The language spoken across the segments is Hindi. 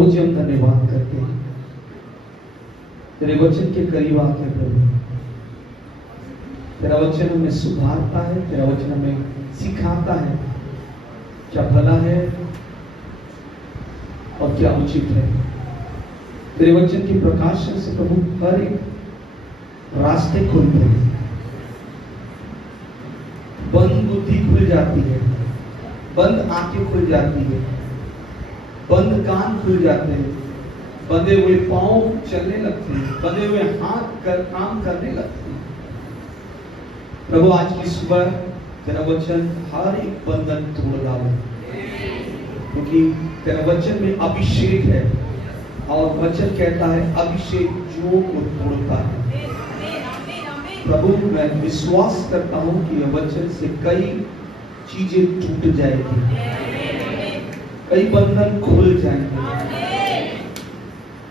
प्रभु जी हम धन्यवाद करते हैं, तेरे वचन के करीब आते हैं प्रभु। तेरा वचन हमें सुधारता है, तेरा वचन हमें सिखाता है क्या भला है और क्या उचित है। तेरे वचन के प्रकाशन से प्रभु हर एक रास्ते खुलते हैं, बंद बुद्धि खुल जाती है, बंद आंखें खुल जाती है, बंद कान खुल जाते हैं, बंधे हुए पांव चलने लगते हैं, बंधे हुए हाथ काम करने लगते हैं। प्रभु आज की सुबह तेरा वचन हर एक बंधन तोड़ डाले, क्योंकि तेरा वचन में अभिषेक है और वचन कहता है अभिषेक जो को तोड़ता है। प्रभु मैं विश्वास करता हूं कि यह वचन से कई चीजें टूट जाएगी, कई बंधन खुल जाएंगे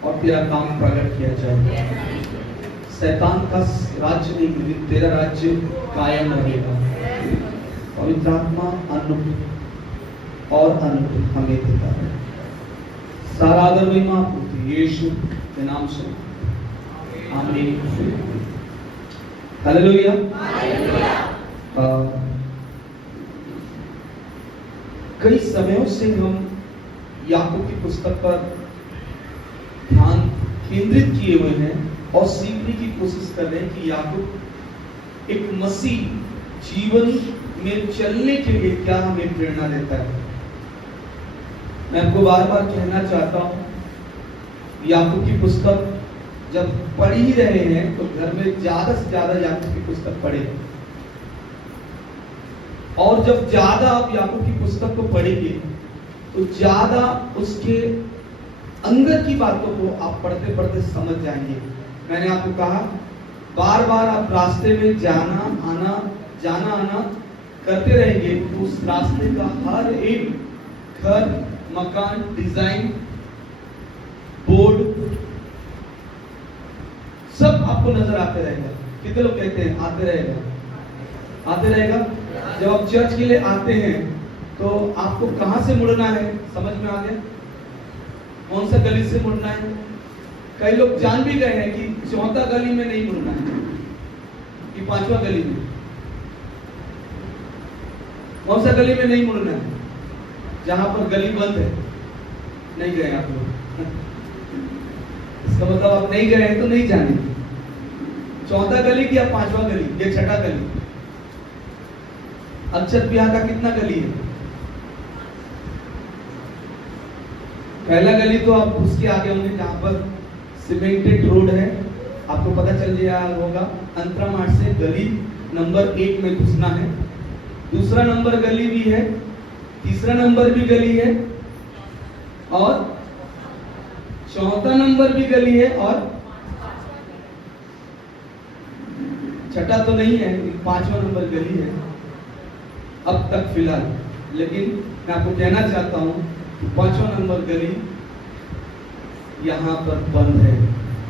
और तेरा काम प्रकट किया जाएगा। शैतान का राज्य नहीं, लेकिन तेरा राज्य कायम रहेगा। पवित्र आत्मा अनुभव और अनुभव हमें देता है। सारा आदर महिमा आपको यीशु के नाम से आमीन। हालेलुया। कई समयों से हम याकूब की पुस्तक पर ध्यान केंद्रित किए हुए हैं और सीखने की कोशिश कर रहे हैं कि याकूब एक मसीह जीवन में चलने के लिए क्या हमें प्रेरणा देता है। मैं आपको बार बार कहना चाहता हूं, याकूब की पुस्तक जब पढ़ ही रहे हैं तो घर में ज्यादा से ज्यादा याकूब की पुस्तक पढ़े, और जब ज्यादा आप याकूब की पुस्तक को पढ़ेंगे तो ज्यादा उसके अंदर की बातों को आप पढ़ते पढ़ते समझ जाएंगे। मैंने आपको कहा बार बार आप रास्ते में जाना आना करते रहेंगे तो उस रास्ते का हर एक घर, मकान, डिजाइन, बोर्ड सब आपको नजर आते रहेगा। कितने लोग कहते हैं आते रहेगा। जब आप चर्च के लिए आते हैं तो आपको कहां से मुड़ना है समझ में आ गया, कौन सा गली से मुड़ना है। कई लोग जान भी गए हैं कि चौथा गली में नहीं मुड़ना है कि पांचवा गली में, कौन सा गली में नहीं मुड़ना है, जहां पर गली बंद है नहीं गए आप लोग। इसका मतलब आप नहीं गए हैं तो नहीं जाने। चौथा गली की या पांचवा गली या छठा गली। अक्षत बिहार का कितना गली है? पहला गली तो आप उसके आगे होंगे जहां पर सीमेंटेड रोड है, आपको पता चल गया होगा। अंतरा मार्ट से गली नंबर 1 में घुसना है। दूसरा नंबर गली भी है, तीसरा नंबर भी गली है और चौथा नंबर भी गली है और छठा तो नहीं है, पांचवा नंबर गली है अब तक फिलहाल। लेकिन मैं आपको कहना चाहता हूं कि पांचवा नंबर गली यहां पर बंद है।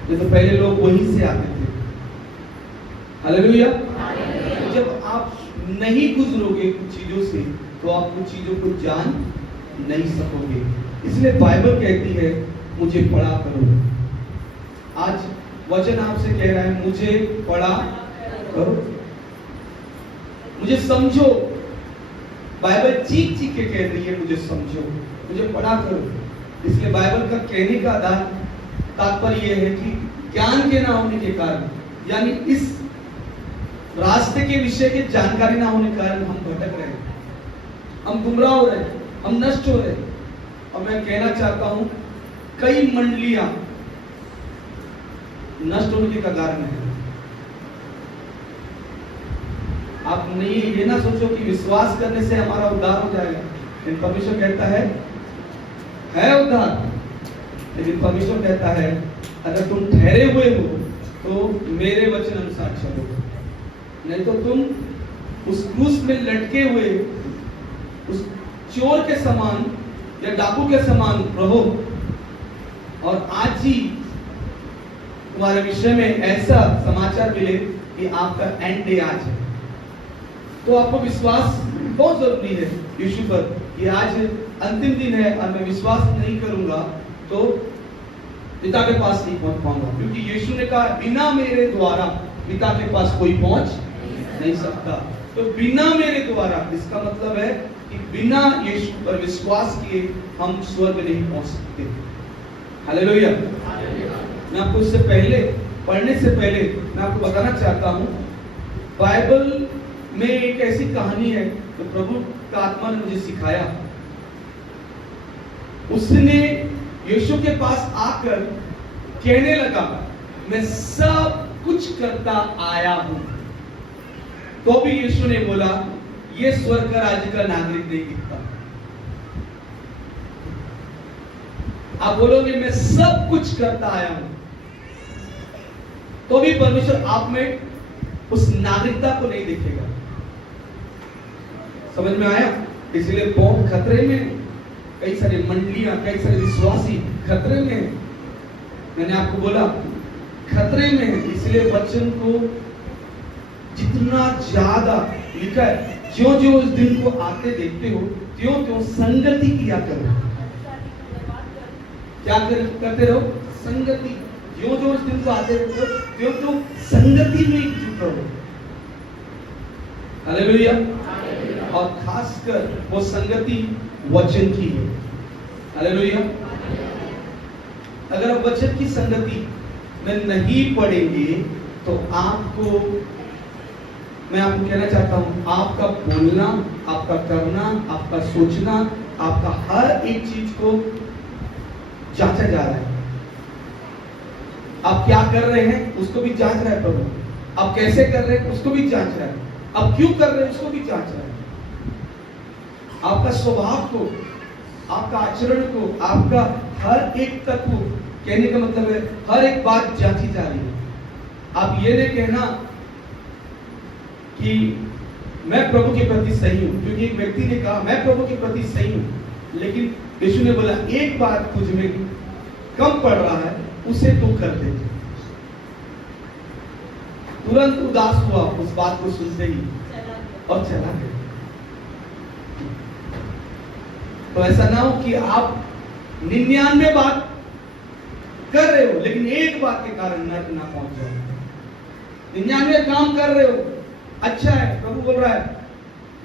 ये तो पहले लोग वहीं से आते थे। हालेलुया। जब आप नहीं गुजरोगे कुछ चीजों से तो आप कुछ चीजों को जान नहीं सकोगे। इसलिए बाइबल कहती है मुझे पढ़ा करो। आज वचन आपसे कह रहा है मुझे पढ़ा करो, मुझे समझो। बाइबल चीख चीख के कह रही है मुझे समझो, मुझे पढ़ा करो। इसलिए बाइबल का कहने का तात्पर्य यह है कि ज्ञान के ना होने के कारण, यानी इस रास्ते के विषय की जानकारी ना होने के कारण हम भटक रहे हैं, हम गुमराह हो रहे हैं, हम नष्ट हो रहे हैं। और मैं कहना चाहता हूं कई मंडलियां नष्ट होने के कगार में है। आप नहीं ये ना सोचो कि विश्वास करने से हमारा उद्धार हो जाएगा। लेकिन परमेश्वर कहता है उद्धार, लेकिन परमेश्वर कहता है अगर तुम ठहरे हुए हो तो मेरे वचन अनुसार चलो, नहीं तो तुम उस क्रूस में लटके हुए उस चोर के समान या डाकू के समान रहो। और आज ही तुम्हारे विषय में ऐसा समाचार मिले कि आपका एंड डे आज है, तो आपको विश्वास बहुत जरूरी है यीशु पर कि आज अंतिम दिन है और मैं विश्वास नहीं करूंगा तो पिता के पास नहीं पहुंच पाऊंगा, क्योंकि यीशु ने कहा बिना मेरे द्वारा पिता के पास कोई पहुंच नहीं सकता। तो बिना मेरे द्वारा, इसका मतलब है कि बिना यीशु पर विश्वास किए हम स्वर्ग नहीं पहुंच सकते। हालेलुया। मैं आपको इससे पहले, पढ़ने से पहले मैं आपको बताना चाहता हूं, बाइबल में एक ऐसी कहानी है जो प्रभु का आत्मा ने मुझे सिखाया। उसने यीशु के पास आकर कहने लगा मैं सब कुछ करता आया हूं। तो भी यीशु ने बोला ये स्वर्ग का राज्य का नागरिक नहीं दिखता। आप बोलोगे मैं सब कुछ करता आया हूं, तो भी परमेश्वर आप में उस नागरिकता को नहीं देखेगा। समझ में आया? इसलिए बहुत खतरे में, कई सारी मंडलियां, कई सारे विश्वासी खतरे में है। मैंने आपको बोला खतरे में है, इसलिए वचन को जितना ज्यादा लिखा है, जो जो उस दिन को आते देखते हो त्यों त्यों संगति किया करो। क्या करते रहो? संगति। जो जो उस दिन को आते देखते हो त्यों त्यों संगति में जुट रहो। हालेलुया। और खासकर वो संगति वचन की है। हालेलुया। अगर आप वचन की संगति में नहीं पढ़ेंगे तो आपको, मैं आपको कहना चाहता हूं, आपका बोलना, आपका करना, आपका सोचना, आपका हर एक चीज को जांचा जा रहा है। आप क्या कर रहे हैं उसको भी जांच रहा है प्रभु। आप कैसे कर रहे हैं उसको भी जांच रहा है। आप क्यों कर रहे हैं उसको भी जांच रहा है। आपका स्वभाव को, आपका आचरण को, आपका हर एक तत्व, कहने का मतलब है हर एक बात जांची जा रही है। आप ये नहीं कहना कि मैं प्रभु के प्रति सही हूं, क्योंकि एक व्यक्ति ने कहा मैं प्रभु के प्रति सही हूं, लेकिन यीशु ने बोला एक बात तुझ में कम पड़ रहा है, उसे तू कर दे। तुरंत उदास हुआ उस बात को सुनते ही और चला गया। तो ऐसा ना हो कि आप 99 बात कर रहे हो लेकिन एक बात के कारण नरक ना पहुंच जाओ। 99 काम कर रहे हो, अच्छा है, प्रभु बोल रहा है।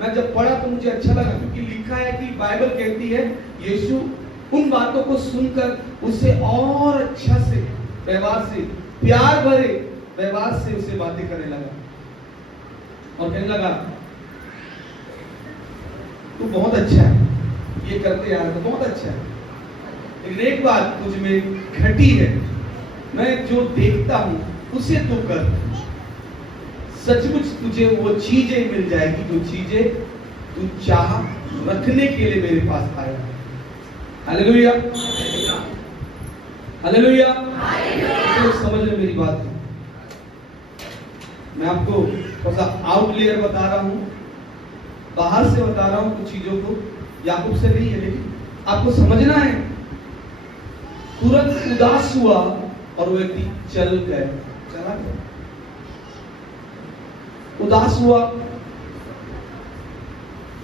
मैं जब पढ़ा तो मुझे अच्छा लगा, क्योंकि लिखा है कि बाइबल कहती है यीशु उन बातों को सुनकर उसे और अच्छा से व्यवहार से, प्यार भरे व्यवहार से उसे बातें करने लगा और कहने लगा तू बहुत अच्छा है, ये करते यार तो बहुत अच्छा है, लेकिन एक बात तुझ में घटी है, मैं जो देखता हूं उसे तू कर। सचमुच तुझे वो चीजें मिल जाएगी जो चीजें तू चाह रखने के लिए मेरे पास आया। हालेलुया। हालेलुया। तो समझ ले मेरी बात। मैं आपको थोड़ा सा आउटलेयर बता रहा हूं, बाहर से बता रहा हूं कुछ चीजों को, याकूब से नहीं है, लेकिन आपको समझना है। तुरंत उदास हुआ और वो व्यक्ति चल गया, चला गया। उदास हुआ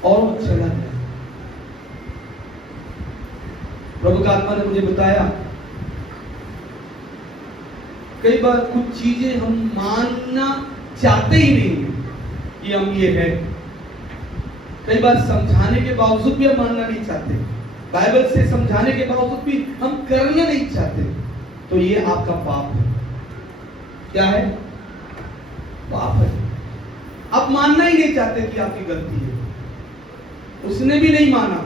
और चला गया। प्रभु का आत्मा ने मुझे बताया कई बार कुछ चीजें हम मानना चाहते ही नहीं कि हम ये है। कई बार समझाने के बावजूद भी हम मानना नहीं चाहते, बाइबल से समझाने के बावजूद भी हम करना नहीं चाहते, तो ये आपका पाप है। क्या है? पाप है। आप मानना ही नहीं चाहते कि आपकी गलती है। उसने भी नहीं माना।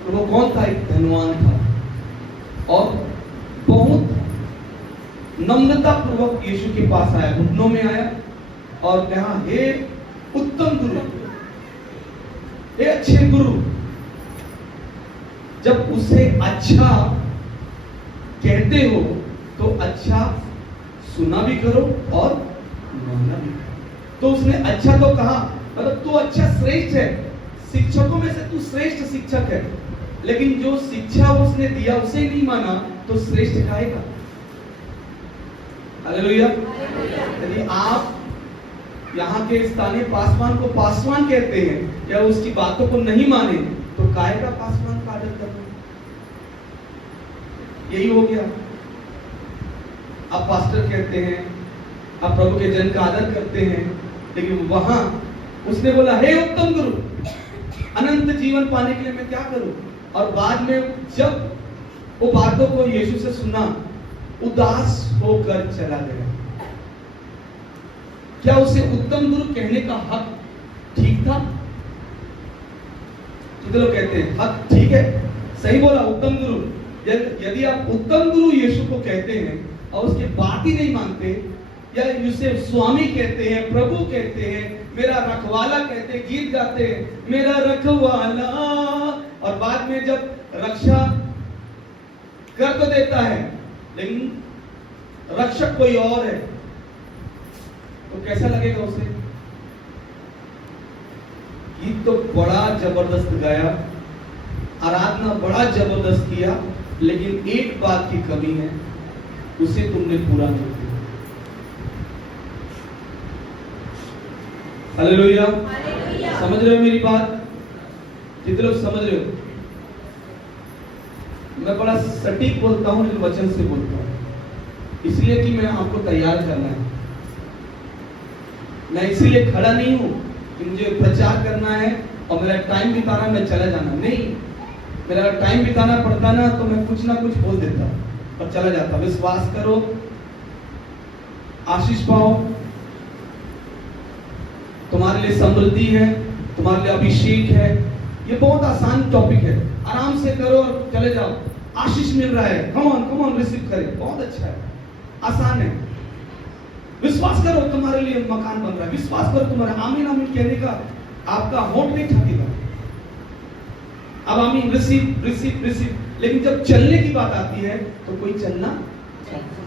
तो वो कौन था? एक धनवान था और बहुत नम्रता पूर्वक यीशु के पास आया, घुटनों में आया और कहा हे उत्तम गुरु, हे अच्छे गुरु। जब उसे अच्छा कहते हो तो अच्छा सुना भी करो और मानना भी करो। तो उसने अच्छा तो कहा, मतलब तू अच्छा श्रेष्ठ है, शिक्षकों में से तू श्रेष्ठ शिक्षक है, लेकिन जो शिक्षा उसने दिया उसे नहीं माना तो श्रेष्ठ कहेगा। हालेलुया। यदि आप यहाँ के स्थानीय पासवान को पासवान कहते हैं या उसकी बातों को नहीं माने तो काय का पासवान का आदर करना? यही हो गया। आप पास्टर कहते हैं, आप प्रभु के जन का आदर करते हैं, लेकिन वहां उसने बोला, हे उत्तम गुरु, अनंत जीवन पाने के लिए मैं क्या करूं? और बाद में जब वो बातों को यीशु से सुना, उदास होकर चला गया। क्या उसे उत्तम गुरु कहने का हक ठीक था? तो लोग कहते हैं हक ठीक है, सही बोला उत्तम गुरु। यदि आप उत्तम गुरु यीशु को कहते हैं और उसकी बात ही नहीं मानते, या उसे स्वामी कहते हैं, प्रभु कहते हैं, मेरा रखवाला कहते हैं, गीत गाते हैं मेरा रखवाला, और बाद में जब रक्षा कर तो देता है लेकिन रक्षक कोई और है, तो कैसा लगेगा उसे? गीत तो बड़ा जबरदस्त गाया, आराधना बड़ा जबरदस्त किया, लेकिन एक बात की कमी है, उसे तुमने पूरा नहीं किया। हालेलुया, समझ रहे हो मेरी बात? कितने लोग समझ रहे हो? मैं बड़ा सटीक बोलता हूं, लेकिन वचन से बोलता हूं, इसलिए कि मैं आपको तैयार करना है। मैं इसीलिए खड़ा नहीं हूं कि मुझे प्रचार करना है और मेरा टाइम बिताना, मैं चला जाना नहीं। मेरा टाइम बिताना पड़ता ना तो मैं कुछ ना कुछ बोल देता और चला जाता। विश्वास करो, आशीष पाओ, तुम्हारे लिए समृद्धि है, तुम्हारे लिए अभिषेक है। ये बहुत आसान टॉपिक है, आराम से करो और चले जाओ। आशीष मिल रहा है, कम ऑन रिसीव करें, बहुत अच्छा है, आसान है। विश्वास करो तुम्हारे लिए मकान बन रहा है, विश्वास करो तुम्हारे आमीन आमीन कहने का आपका होंठ नहीं थकेगा। अब आमीन रिसीव रिसीव रिसीव, लेकिन जब चलने की बात आती है तो कोई चलना चाहता,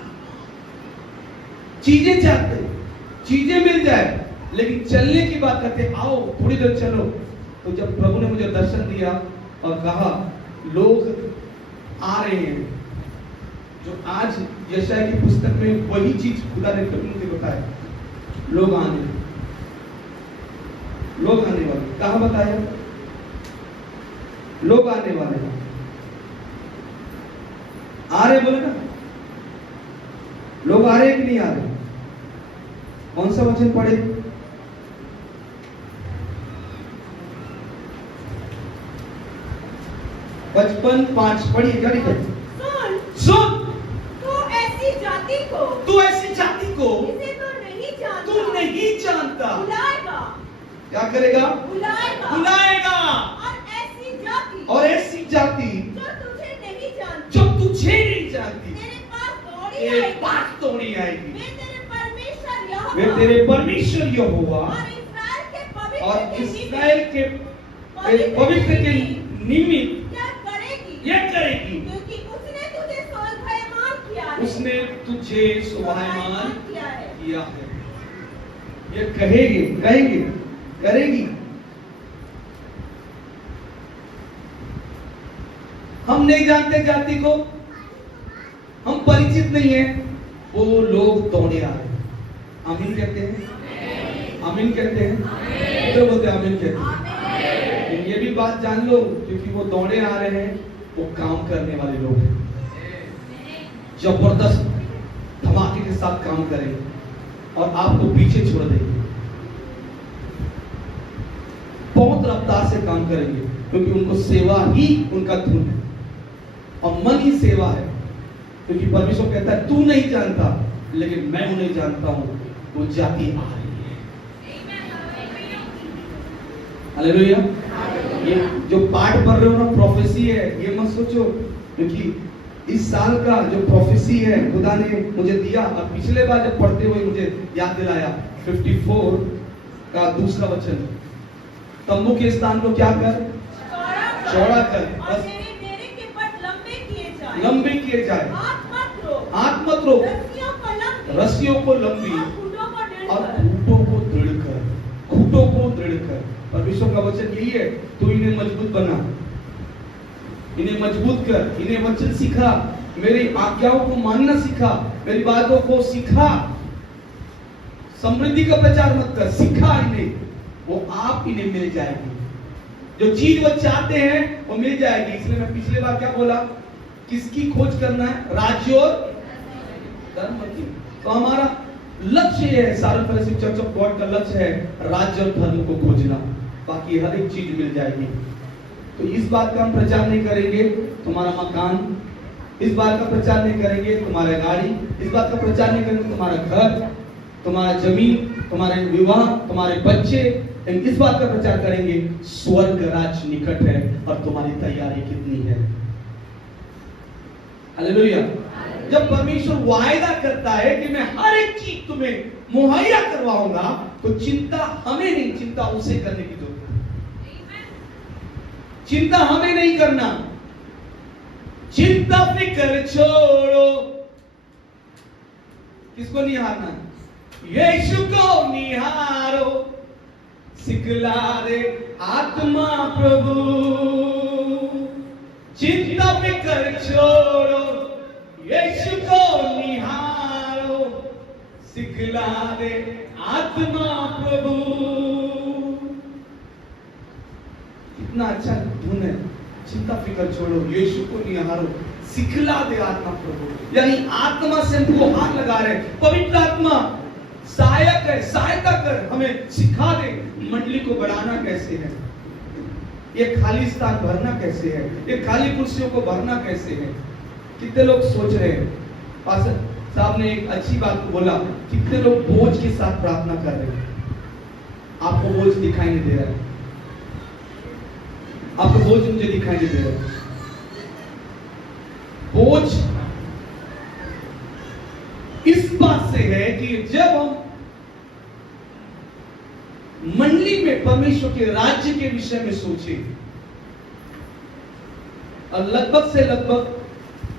चीजें चाहते, चीजें मिल जाए, लेकिन चलने की बात करते, आओ थोड़ी देर चलो। तो जब प्रभु ने मुझे दर्शन दिया और कहा लोग आ रहे हैं, जो आज यशायाह की पुस्तक में वही चीज खुदा ने मुझे बताया, लोग आने वाले। कहा बताया? लोग आने वाले हैं। आ रहे बोले ना, लोग आ रहे हैं कि नहीं आ रहे? कौन सा वचन पढ़े? बचपन 5 पढ़िए, क्या लिखा? सुन तू ऐसी जाति को तू नहीं जानता बुलाएगा। क्या करेगा? बुलाएगा। और ऐसी जाति जो तुझे नहीं जानती तेरे पास दौड़ी आएगी। वे मैं तेरे परमेश्वर यहोवा और इस्राएल के पवित्र के निमित्त यह करेगी, क्योंकि उसने तुझे शोभायमान किया है। उसने तुझे शोभायमान किया है। ये करेगी। हम नहीं जानते जाति को, हम परिचित नहीं है, वो लोग दौड़े आ रहे हैं। आमीन कहते हैं? आमीन कहते हैं? तो बोलते आमीन कहते हैं। ये भी बात जान लो, क्योंकि वो दौड़े आ रहे हैं, वो काम करने वाले लोग हैं, जबरदस्त धमाके के साथ काम करेंगे और आपको पीछे छोड़ देंगे। बहुत रफ्तार से काम करेंगे, क्योंकि उनको सेवा ही उनका धुन है और मन ही सेवा है। क्योंकि परमेश्वर कहता है तू नहीं जानता, लेकिन मैं उन्हें जानता हूं, वो जाति आ रही है। हालेलुया। ये जो पाठ पढ़ रहे हो ना, प्रोफेसी है, ये मत सोचो, क्योंकि इस साल का जो प्रोफेसी है खुदा ने मुझे दिया, और पिछले बार जब पढ़ते हुए मुझे याद दिलाया 54 का दूसरा वचन, तंबू के स्थान को क्या कर? चौड़ा कर, बस लंबे किए जाए, हाथ मत रो, रस्सियों को लंबी और घुटों को दृढ़ कर। परमेश्वर का वचन यही है, तू इन्हें मजबूत बना, इन्हें मजबूत कर, इन्हें वचन सिखा, मेरी आज्ञाओं को मानना सिखा, मेरी बातों को सिखा। समृद्धि का प्रचार मत कर, सिखा इन्हें, वो आप इन्हें मिल जाएगी। जो चीज वो चाहते हैं वो मिल जाएगी। इसलिए मैं पिछले बार क्या बोला, किसकी खोज करना है, राज्य और धर्म की। तो हमारा लक्ष्य है, सारे फेलोशिप चर्च ऑफ गॉड का लक्ष्य है राज्य और धर्म को खोजना, बाकी हर एक चीज मिल जाएगी। तो इस बात का हम प्रचार नहीं करेंगे तुम्हारा मकान, इस बात का प्रचार नहीं करेंगे तुम्हारा गाड़ी, इस बात का प्रचार नहीं करेंगे तुम्हारा घर, तुम्हारा जमीन, तुम्हारे विवाह, तुम्हारे बच्चे, इस बात का प्रचार करेंगे स्वर्ग राज्य निकट है और तुम्हारी तैयारी कितनी है। हालेलुया। जब परमेश्वर वायदा करता है कि मैं हर एक चीज तुम्हें मुहैया करवाऊंगा, तो चिंता हमें नहीं, चिंता उसे करने की जरूरत है। चिंता हमें नहीं करना, चिंता फिक्र छोड़ो। किसको निहारना, यीशु को निहारो, सिखला दे आत्मा प्रभु। चिंता फिक्र छोड़ो, यीशु को निहारो, सिखला दे आत्मा प्रभु। कितना अच्छा धुन है, चिंता फिक्र छोड़ो, यीशु को निहारो, सिखला दे आत्मा प्रभु। यानी आत्मा से हमको हाथ लगा रहे, पवित्र आत्मा सहायक है, सहायता कर, हमें सिखा दे मंडली को बढ़ाना कैसे है, ये खाली स्थान भरना कैसे है, ये खाली कुर्सियों को भरना कैसे है। कितने लोग सोच रहे हैं, पास्टर साहब ने एक अच्छी बात बोला, कितने लोग बोझ के साथ प्रार्थना कर रहे हैं। आपको बोझ दिखाई नहीं दे रहा है, आपको बोझ मुझे दिखाई नहीं दे रहा है। बोझ इस बात से है कि जब हम मंडली में परमेश्वर के राज्य के विषय में सोचे, और लगभग से लगभग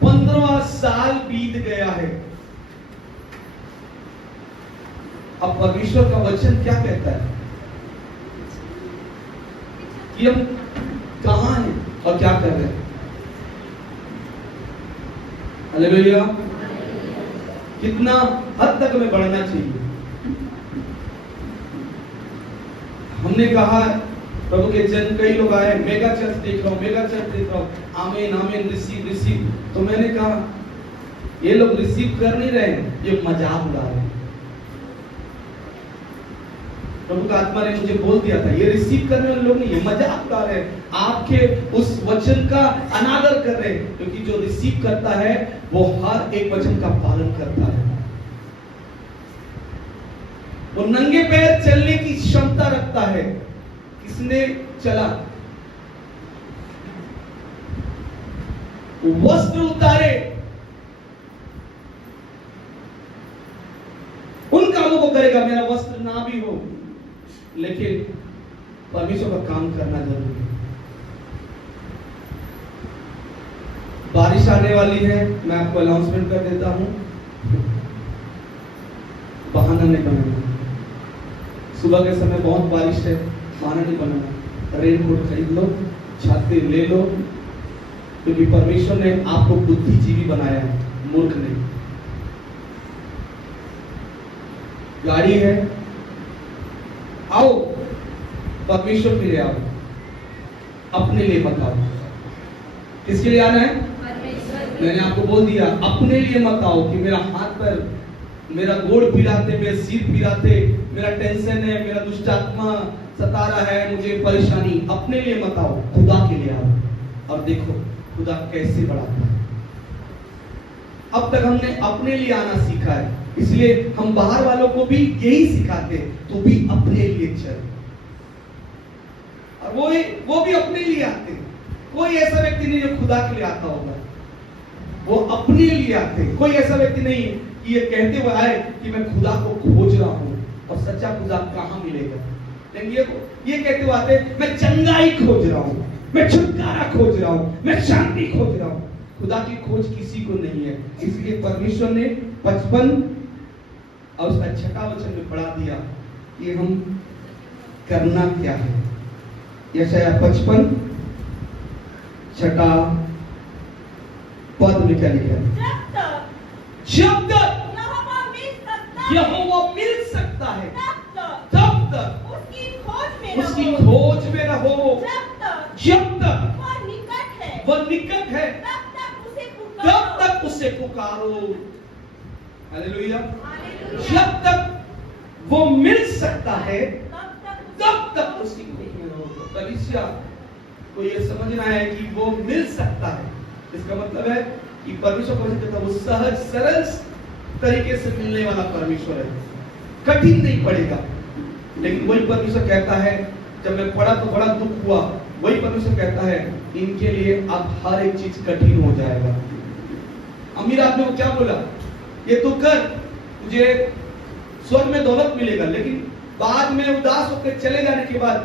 15 साल बीत गया है। अब परमेश्वर का वचन क्या कहता है कि हम कहां हैं और क्या कर रहे हैं। हालेलुया। कितना हद तक हमें बढ़ना चाहिए। हमने कहा प्रभु के जन, कई लोग आए, मेगा चर्च देख रहा हूं, मेगा चर्च देख रहा हूं, आमीन आमीन, रिसीव रिसीव। तो मैंने कहा ये लोग रिसीव कर नहीं रहे, ये मजाक उड़ा रहे हैं। प्रभु का आत्मा ने मुझे बोल दिया था, ये रिसीव करने वाले लोग नहीं, ये मजाक उड़ा रहे हैं, आपके उस वचन का अनादर कर रहे हैं। क्योंकि जो रिसीव करता है वो हर एक वचन का पालन करता है, वो नंगे पैर चलने की क्षमता रखता है। किसने चला, वस्त्र उतारे, उन कामों को करेगा, मेरा वस्त्र ना भी हो, लेकिन परमेश्वर का काम करना जरूरी है। बारिश आने वाली है, मैं आपको अनाउंसमेंट कर देता हूं, बहाना नहीं बनाना। सुबह के समय बहुत बारिश है, बहाना नहीं बनाना। रेनकोट खरीद लो, छाते ले लो, क्योंकि परमेश्वर ने आपको बुद्धिजीवी बनाया है, मूर्ख नहीं। गाड़ी है, आओ परमेश्वर के लिए आओ, अपने लिए मत आओ। किसके लिए आना है? मैंने आपको बोल दिया, अपने लिए मत आओ कि मेरा हाथ पर, मेरा गोड़ पिराते, मेरा सिर पिराते, मेरा टेंशन है, मेरा दुष्ट आत्मा सता रहा है, मुझे परेशानी। अपने लिए मत आओ, खुदा के लिए आओ। और देखो खुदा कैसे बढ़ाता है। अब तक हमने अपने लिए आना सीखा है, इसलिए हम बाहर वालों को भी यही सिखाते, तो भी अपने लिए चल। और वो भी अपने लिए आते। कोई ऐसा व्यक्ति नहीं जो खुदा के लिए आता होगा, वो अपने लिए आते। कोई ऐसा व्यक्ति नहीं कि ये कहते हुए आए कि मैं खुदा को खोज रहा हूं, और सच्चा खुदा कहां मिलेगा। लेकिन ये कहते हुए आते, मैं चंगाई खोज रहा हूं, मैं छुटकारा खोज रहा हूं, मैं शांति खोज रहा हूं। खुदा की खोज किसी को नहीं है। इसलिए परमेश्वर ने 55 और उसका 6वां वचन में पढ़ा दिया कि हम करना क्या है। यशायाह 55 6वां पद में क्या लिखा है? जब तक यहोवा मिल सकता है, तब तक उसकी खोज में रहो। हालेलुया। हालेलुया। जब तक वो मिल सकता है तब तब तक उसी को कलीसिया को ये समझना है कि वो मिल सकता है। इसका मतलब है कि परमेश्वर को कहता है वो सहज सरल तरीके से मिलने वाला परमेश्वर है, कठिन नहीं पड़ेगा। लेकिन वही परमेश्वर कहता है, जब मैं पढ़ा तो बड़ा दुख हुआ, वही परमेश्वर कहता है इनके लिए अब हर एक चीज कठिन हो जाएगा। अमीर आदमी को क्या बोला, ये तू कर, तुझे स्वर्ग में दौलत मिलेगा। लेकिन बाद में उदास होकर चले जाने के बाद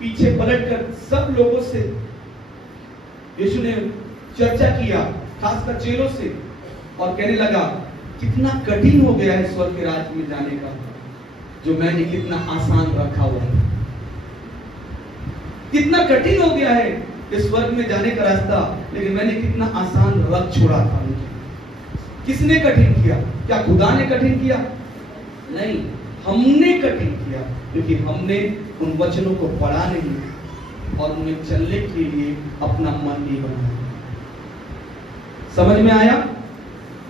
पीछे पलटकर सब लोगों से यीशु ने चर्चा किया, खासकर चेलों से, और कहने लगा कितना कठिन हो गया है स्वर्ग के राज्य में जाने का, जो मैंने कितना आसान रखा हुआ है। कितना कठिन हो गया है इस स्वर्ग में जाने का रास्ता, लेकिन मैंने कितना आसान रख छोड़ा था मुझे। किसने कठिन किया? क्या खुदा ने कठिन किया? नहीं, हमने कठिन किया, क्योंकि हमने उन वचनों को पढ़ा नहीं और उन्हें चलने के लिए अपना मन नहीं बनाया। समझ में आया?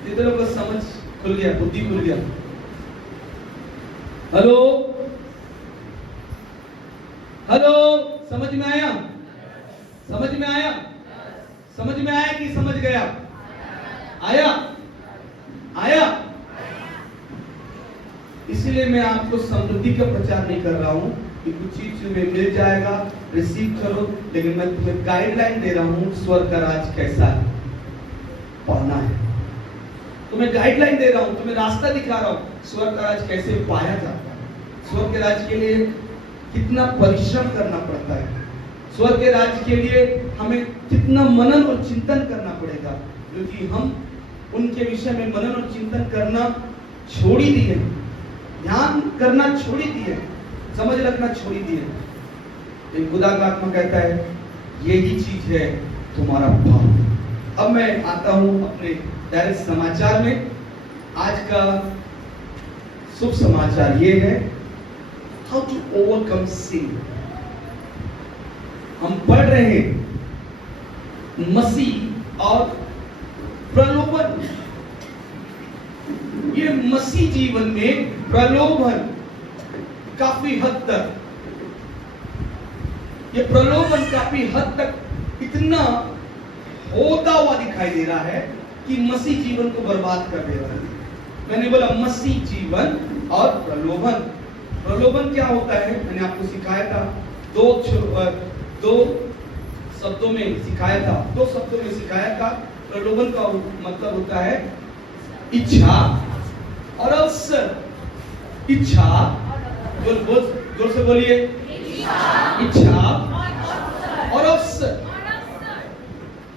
जितने लोगों को समझ खुल गया, बुद्धि खुल गया। हेलो हेलो, समझ में आया? समझ में आया? समझ में आया कि समझ गया? आया? आया? इसीलिए मैं आपको समृद्धि का प्रचार नहीं कर रहा हूं कि कुछ चीज तुम्हें मिल जाएगा, रिसीव करो, लेकिन मैं तुम्हें गाइडलाइन दे रहा हूं स्वर्ग का राज कैसा है, पढ़ना है। तुम्हें गाइडलाइन दे रहा हूं, तुम्हें रास्ता दिखा रहा हूं, स्वर्ग का राज कैसे पाया जाता है, स्वर्ग के राज के लिए कितना परिश्रम करना पड़ता है, स्वर्ग के राज के लिए हमें कितना मनन और चिंतन करना पड़ेगा, क्योंकि हम उनके विषय में मनन और चिंतन करना छोड़ ही दिए, ध्यान करना छोड़ ही दिए, समझ रखना छोड़ ही दिए। लेकिन खुदा का आत्मा कहता है यही चीज है तुम्हारा भाव। अब मैं आता हूं अपने डायरेक्ट समाचार में। आज का शुभ समाचार ये है, हाउ टू ओवरकम सिन। हम पढ़ रहे हैं मसीह और प्रलोभन। ये मसीह जीवन में प्रलोभन काफी हद तक, ये प्रलोभन काफी हद तक इतना होता हुआ दिखाई दे रहा है कि मसीह जीवन को बर्बाद कर दे रहा है। मैंने बोला मसीह जीवन और प्रलोभन। प्रलोभन क्या होता है मैंने आपको सिखाया था, दो शब्दों में सिखाया था। प्रलोभन का मतलब होता है इच्छा और अवसर। इच्छा, जोर से बोलिए, इच्छा और अवसर।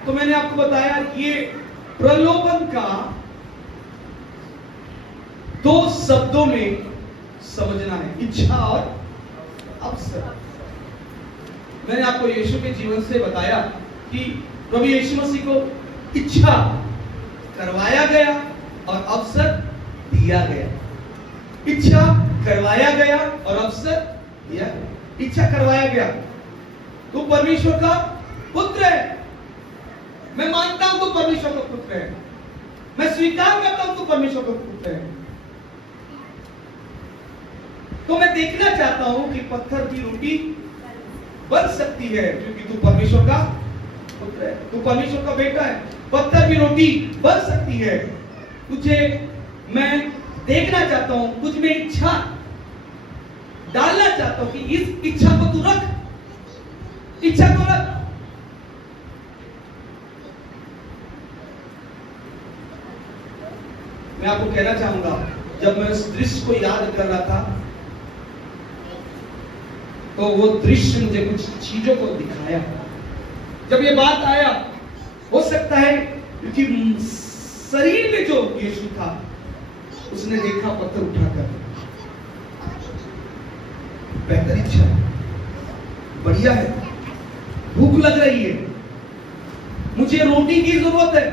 तो मैंने आपको बताया ये प्रलोभन का दो शब्दों में समझना है, इच्छा और अवसर। मैंने आपको यीशु के जीवन से बताया कि प्रभु यीशु मसीह को इच्छा करवाया गया और अवसर दिया गया। इच्छा करवाया गया और अवसर दिया गया। इच्छा करवाया गया, तू परमेश्वर का पुत्र है, मैं मानता हूं तू परमेश्वर का पुत्र है, मैं स्वीकार करता हूं तू परमेश्वर का पुत्र है। तो मैं देखना चाहता हूं कि पत्थर की रोटी बन सकती है, क्योंकि तू परमेश्वर का पुत्र है, तू परमेश्वर का बेटा है। पत्थर की रोटी बन सकती है। तुझे मैं देखना चाहता हूं, तुझ में इच्छा डालना चाहता हूं कि इस इच्छा को तू रख, इच्छा को रख। मैं आपको कहना चाहूंगा, जब मैं उस दृश्य को याद कर रहा था तो वो दृश्य मुझे कुछ चीजों को दिखाया। जब ये बात आया, हो सकता है क्योंकि शरीर में जो यीशु था उसने देखा पत्थर उठाकर, बेहतर इच्छा, बढ़िया है, भूख लग रही है, मुझे रोटी की जरूरत है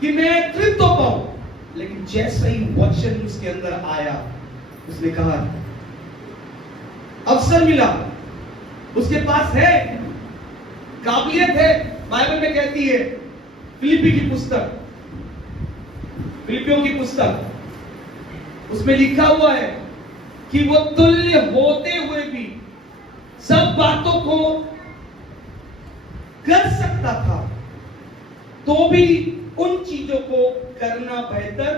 कि मैं तृप्त हो पाऊं। लेकिन जैसे ही वचन उसके अंदर आया, उसने कहा अवसर मिला, उसके पास है, काबिलियत है। बाइबल में कहती है, फिलिपियों की पुस्तक उसमें लिखा हुआ है कि वो तुल्य होते हुए भी सब बातों को कर सकता था, तो भी उन चीजों को करना बेहतर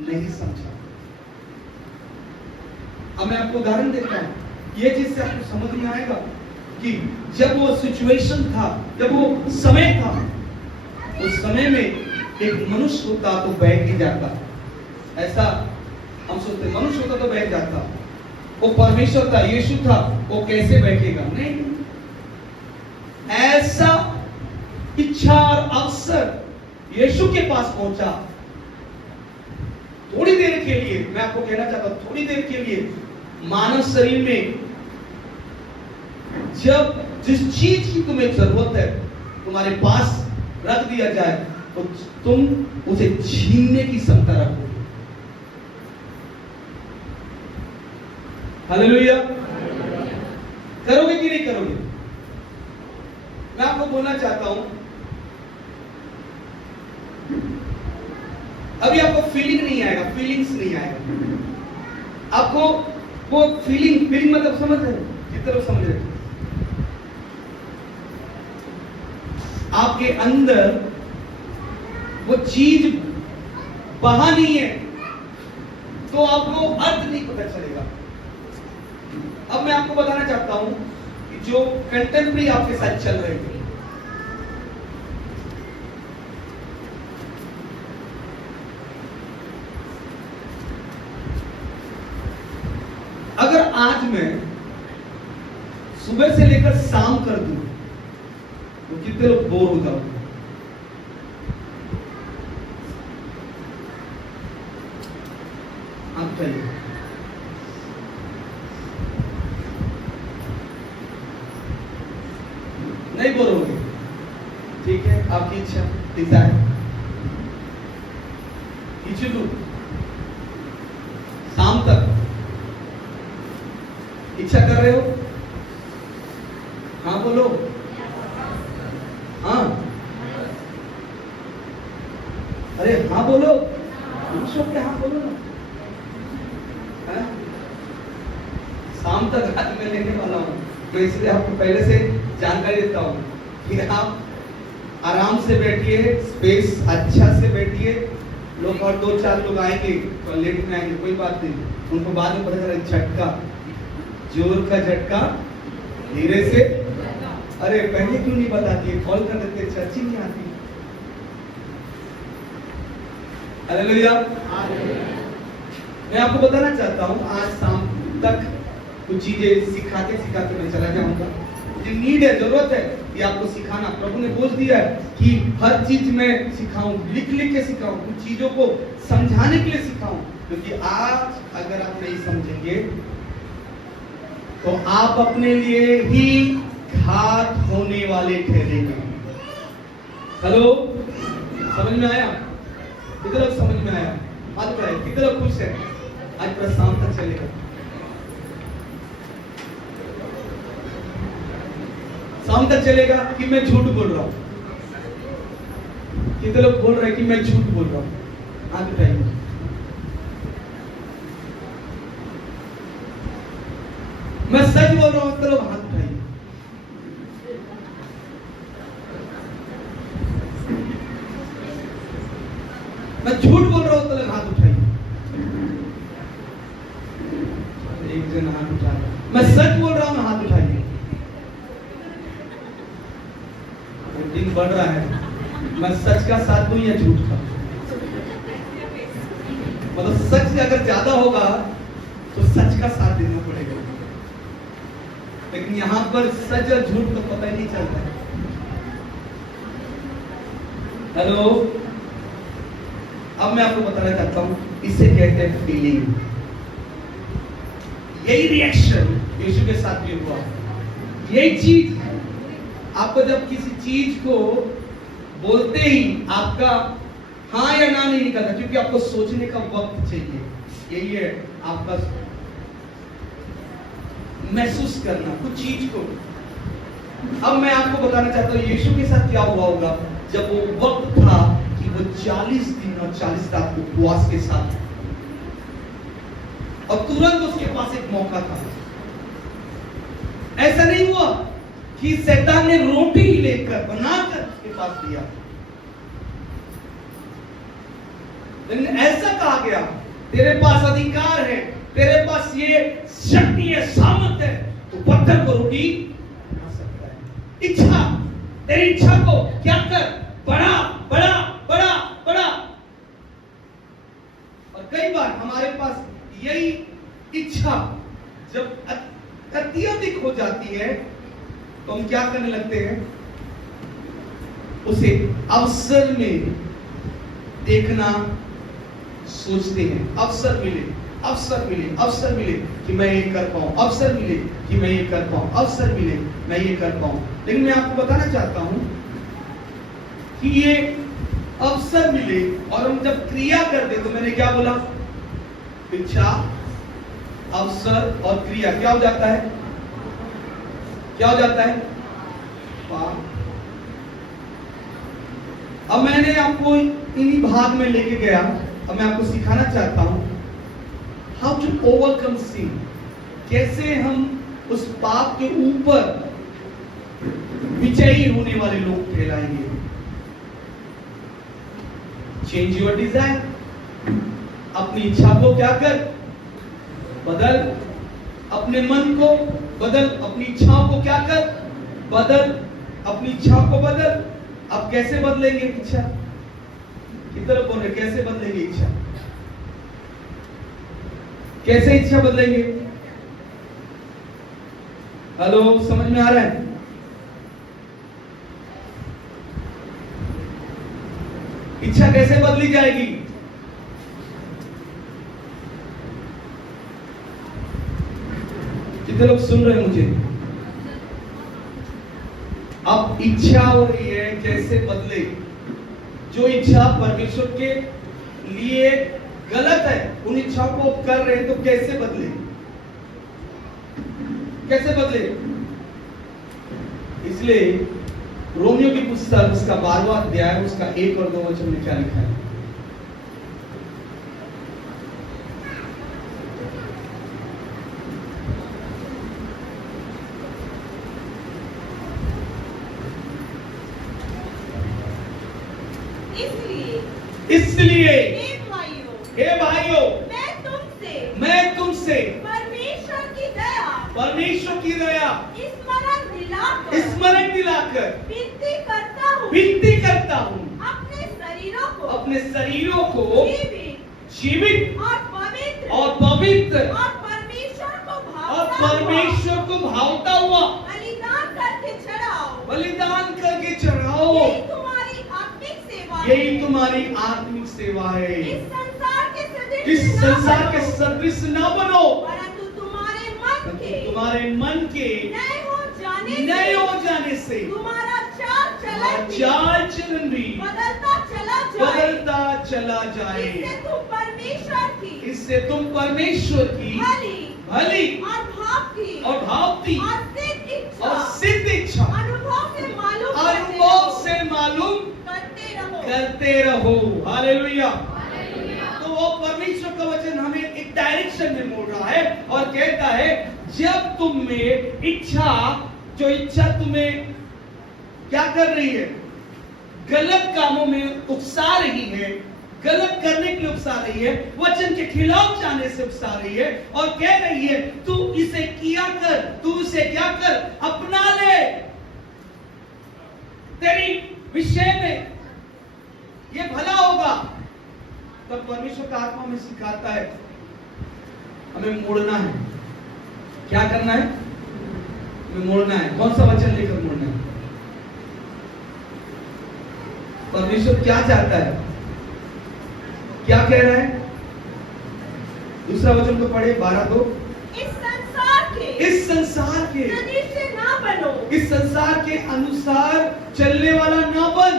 नहीं समझा। अब मैं आपको उदाहरण देता हूं, ये चीज से आपको समझ में आएगा कि जब वो सिचुएशन था, जब वो समय था, उस समय में एक मनुष्य होता तो बैठ ही जाता। ऐसा हम सोचते, मनुष्य होता तो बैठ जाता, वो परमेश्वर था, यीशु था, वो कैसे बैठेगा? नहीं, ऐसा इच्छा और अवसर यीशु के पास पहुंचा। थोड़ी देर के लिए, मैं आपको कहना चाहता हूं, थोड़ी देर के लिए मानव शरीर में जब जिस चीज की तुम्हें जरूरत है तुम्हारे पास रख दिया जाए तो तुम उसे छीनने की क्षमता रखोगे। हालेलुया। करोगे कि नहीं करोगे? मैं आपको बोलना चाहता हूं, अभी आपको फीलिंग नहीं आएगा, फीलिंग्स नहीं आएगा आपको। वो फीलिंग मतलब समझ रहे, जितने लोग समझ रहे, आपके अंदर वो चीज बहा नहीं है तो आपको अर्थ नहीं पता चलेगा। अब मैं आपको बताना चाहता हूं कि जो कंटेम्प्रेरी आपके साथ चल रहे थे, अगर आज मैं सुबह से लेकर शाम कर दूं तो कितने लोग बोर हो जाओगे? आप चाहिए नहीं बोर होगे? ठीक है, आपकी इच्छा, डिजायर, इच्छू शाम तक इच्छा कर रहे हो? हाँ बोलो, हाँ, अरे हाँ बोलो, क्या हाँ बोलो ना। शाम तक रात में लेने वाला हूं, तो इसलिए आपको पहले से जानकारी देता हूं कि आप आराम से बैठिए, स्पेस अच्छा से बैठिए। लोग और 2-4 लोग आएंगे तो लेट में आएंगे, कोई बात नहीं, उनको बाद में पता चला झटका, जोर का झटका धीरे से। अरे पहले क्यों नहीं बताती है? कॉल कर देते, चर्च ही नहीं आती। हालेलुया। मैं आपको बताना चाहता हूं, आज शाम तक कुछ चीजें सिखाते सिखाते मैं चला जाऊंगा। मुझे नीड है, जरूरत है कि आपको सिखाना। प्रभु ने बोल दिया है कि हर चीज में सिखाऊं, लिख लिख के सिखाऊं, कुछ चीजों को समझाने के लिए सिखाऊं, क्योंकि आज अगर आप नहीं समझेंगे तो आप अपने लिए ही घात होने वाले ठहरेंगे। हेलो, समझ में आया? कितने लोग समझ में आया? बात करें, कितने लोग खुश है? आज पूरा शाम तक चलेगा। शाम तक चलेगा कि मैं झूठ बोल रहा हूं? कितने लोग बोल रहे हैं कि मैं झूठ बोल रहा हूं? हाथ उठाइए। मैं सच बोल रहा हूं, कितने लोग हाथ उठाइए। मैं झूठ बोल रहा हूं, कितने लोग हाथ उठाइए। एक जन हाथ उठा रहा, मैं सच बोल रहा हूं, हाथ उठाइए। दिन बढ़ रहा है, मैं सच का साथ दूं या झूठ का? मतलब सच अगर ज्यादा होगा तो सच का साथ देना पड़ेगा, लेकिन यहां पर सच और झूठ तो पता ही नहीं चलता है। हेलो, अब मैं आपको बताना चाहता हूं, इसे कहते हैं फीलिंग। यही रिएक्शन यीशु के साथ भी हुआ। यही चीज आपको जब किसी चीज को बोलते ही आपका हाँ या ना नहीं निकलता, क्योंकि आपको सोचने का वक्त चाहिए। यही है आपका महसूस करना कुछ चीज को। अब मैं आपको बताना चाहता हूं यीशु के साथ क्या हुआ होगा जब वो वक्त था कि वो 40 दिन और 40 रात उपवास के साथ और तुरंत उसके पास एक मौका था। ऐसा नहीं हुआ कि शैतान ने रोटी लेकर बनाकर उसके पास दिया, लेकिन ऐसा कहा गया तेरे पास अधिकार है, तेरे पास ये शक्ति है, सामर्थ है, तो पत्थर को रोटी बना सकता है। इच्छा, तेरी इच्छा को क्या कर, बढ़ा बढ़ा बढ़ा बढ़ा। और कई बार हमारे पास यही इच्छा जब अत्यधिक हो जाती है तो हम क्या करने लगते हैं, उसे अवसर में देखना सोचते हैं। अवसर मिले, अवसर मिले, अवसर मिले कि मैं ये कर पाऊं, अवसर मिले कि मैं ये कर पाऊं, अवसर मिले मैं ये कर पाऊं। लेकिन मैं आपको बताना चाहता हूं कि ये अवसर मिले और हम जब क्रिया कर दे, तो मैंने क्या बोला, इच्छा, अवसर और क्रिया क्या हो जाता है, क्या हो जाता है, पाप। अब मैंने आपको इन्हीं भाग में लेके गया। अब मैं आपको सिखाना चाहता हूं हाउ टू ओवरकम सिन, कैसे हम उस पाप के ऊपर विजयी होने वाले लोग कहलाएंगे। चेंज योर डिजायर, अपनी इच्छा को क्या कर, बदल, अपने मन को बदल, अपनी इच्छाओं को क्या कर, बदल, अपनी इच्छाओं को बदल। अब कैसे बदलेंगे इच्छा, कितने लोग बोल रहे कैसे बदलेंगे इच्छा, कैसे इच्छा बदलेंगे? हेलो, समझ में आ रहा है? इच्छा कैसे बदली जाएगी? कितने लोग सुन रहे हैं मुझे? अब इच्छा हो रही है, कैसे बदले? जो इच्छा परमेश्वर के लिए गलत है, उन इच्छाओं को कर रहे हैं, तो कैसे बदले, कैसे बदले? इसलिए रोमियो की पुस्तक उसका 12वां अध्याय उसका 1 और 2 वचन में क्या लिखा है? इसलिए हे भाइयों, मैं तुमसे परमेश्वर की दया स्मरण दिलाकर विनती करता हूँ, अपने शरीरों को जीवित और पवित्र और परमेश्वर को भावता हुआ बलिदान करके चढ़ाओ। यही तुम्हारी आत्मिक सेवा है। इस संसार के सदृश न बनो, परंतु तुम्हारे मन के नए हो जाने से तुम्हारा चाल चलन भी बदलता चला जाए। इससे तुम परमेश्वर की भली और भावती और सिद्ध इच्छा अनुभव से मालूम करते रहो। हालेलुया। तो वो परमेश्वर का वचन हमें एक डायरेक्शन में मोड़ रहा है और कहता है, जब तुम में इच्छा, जो इच्छा तुम्हें क्या कर रही है, गलत कामों में उकसा रही है, गलत करने के लिए उकसा रही है, वचन के खिलाफ जाने से उकसा रही है और कह रही है तू इसे किया कर, तू इसे क्या कर, अपना ले, तेरी विषय में ये भला होगा। तब परमेश्वर का आत्मा में सिखाता है हमें मोड़ना है। क्या करना है? हमें मोड़ना है। कौन सा वचन लेकर मोड़ना है? परमेश्वर क्या चाहता है, क्या कह रहा है? दूसरा वचन तो पढ़े 12:2। इस संसार के सदृश ना बनो, इस संसार के अनुसार चलने वाला ना बन,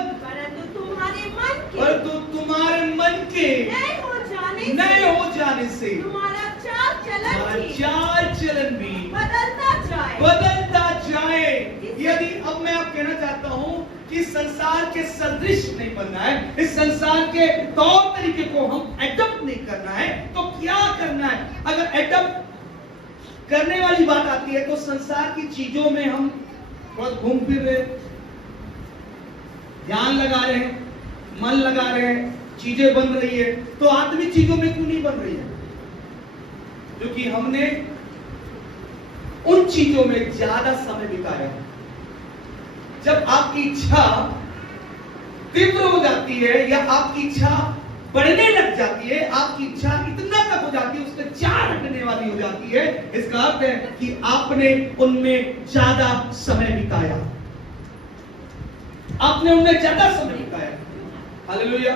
परंतु तुम्हारे मन के नए हो जाने से तुम्हारा चाल चलन भी बदलता जाए। यदि अब मैं आप कहना चाहता हूं कि संसार के सदृश नहीं बनना है, इस संसार के तौर तरीके को हम एडॉप्ट नहीं करना है, तो क्या करना है। अगर एडप्ट करने वाली बात आती है तो संसार की चीजों में हम बहुत घूम फिर रहे, ध्यान लगा रहे हैं, मन लगा रहे हैं, चीजें बन रही है, तो आत्मिक चीजों में क्यों नहीं बन रही है? क्योंकि हमने उन चीजों में ज्यादा समय बिताया। जब आपकी इच्छा तीव्र हो जाती है या आपकी इच्छा बढ़ने लग जाती है, आपकी इच्छा इतना तक हो जाती है, उससे चार हटने वाली हो जाती है, इसका अर्थ है कि आपने उनमें ज्यादा समय बिताया, आपने उनमें ज्यादा समय बिताया। हालेलुया।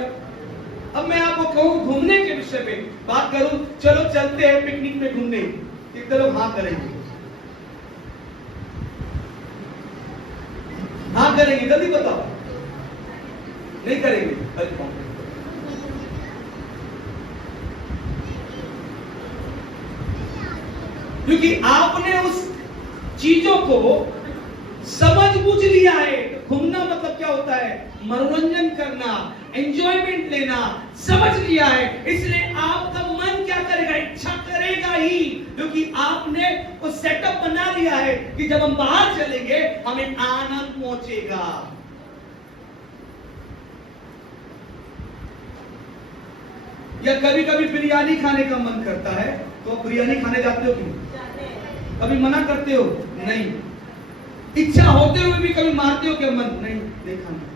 अब मैं आपको कहूं घूमने के विषय में बात करूं, चलो चलते हैं पिकनिक में घूमने, कितने लोग हाँ करेंगे? हाँ करेंगे, जल्दी बताओ। नहीं करेंगे? क्योंकि आपने उस चीजों को समझ बूझ लिया है। घूमना मतलब क्या होता है? मनोरंजन करना, एंजॉयमेंट लेना, समझ लिया है। इसलिए आपका मन क्या करेगा? इच्छा करेगा ही, क्योंकि आपने वो सेटअप बना लिया है कि जब हम बाहर चलेंगे हमें आनंद पहुंचेगा। या कभी कभी बिरयानी खाने का मन करता है तो आप बिरयानी खाने जाते हो क्यों? कभी मना करते हो? नहीं। इच्छा होते हुए भी कभी मारते हो क्या मन? नहीं खाना।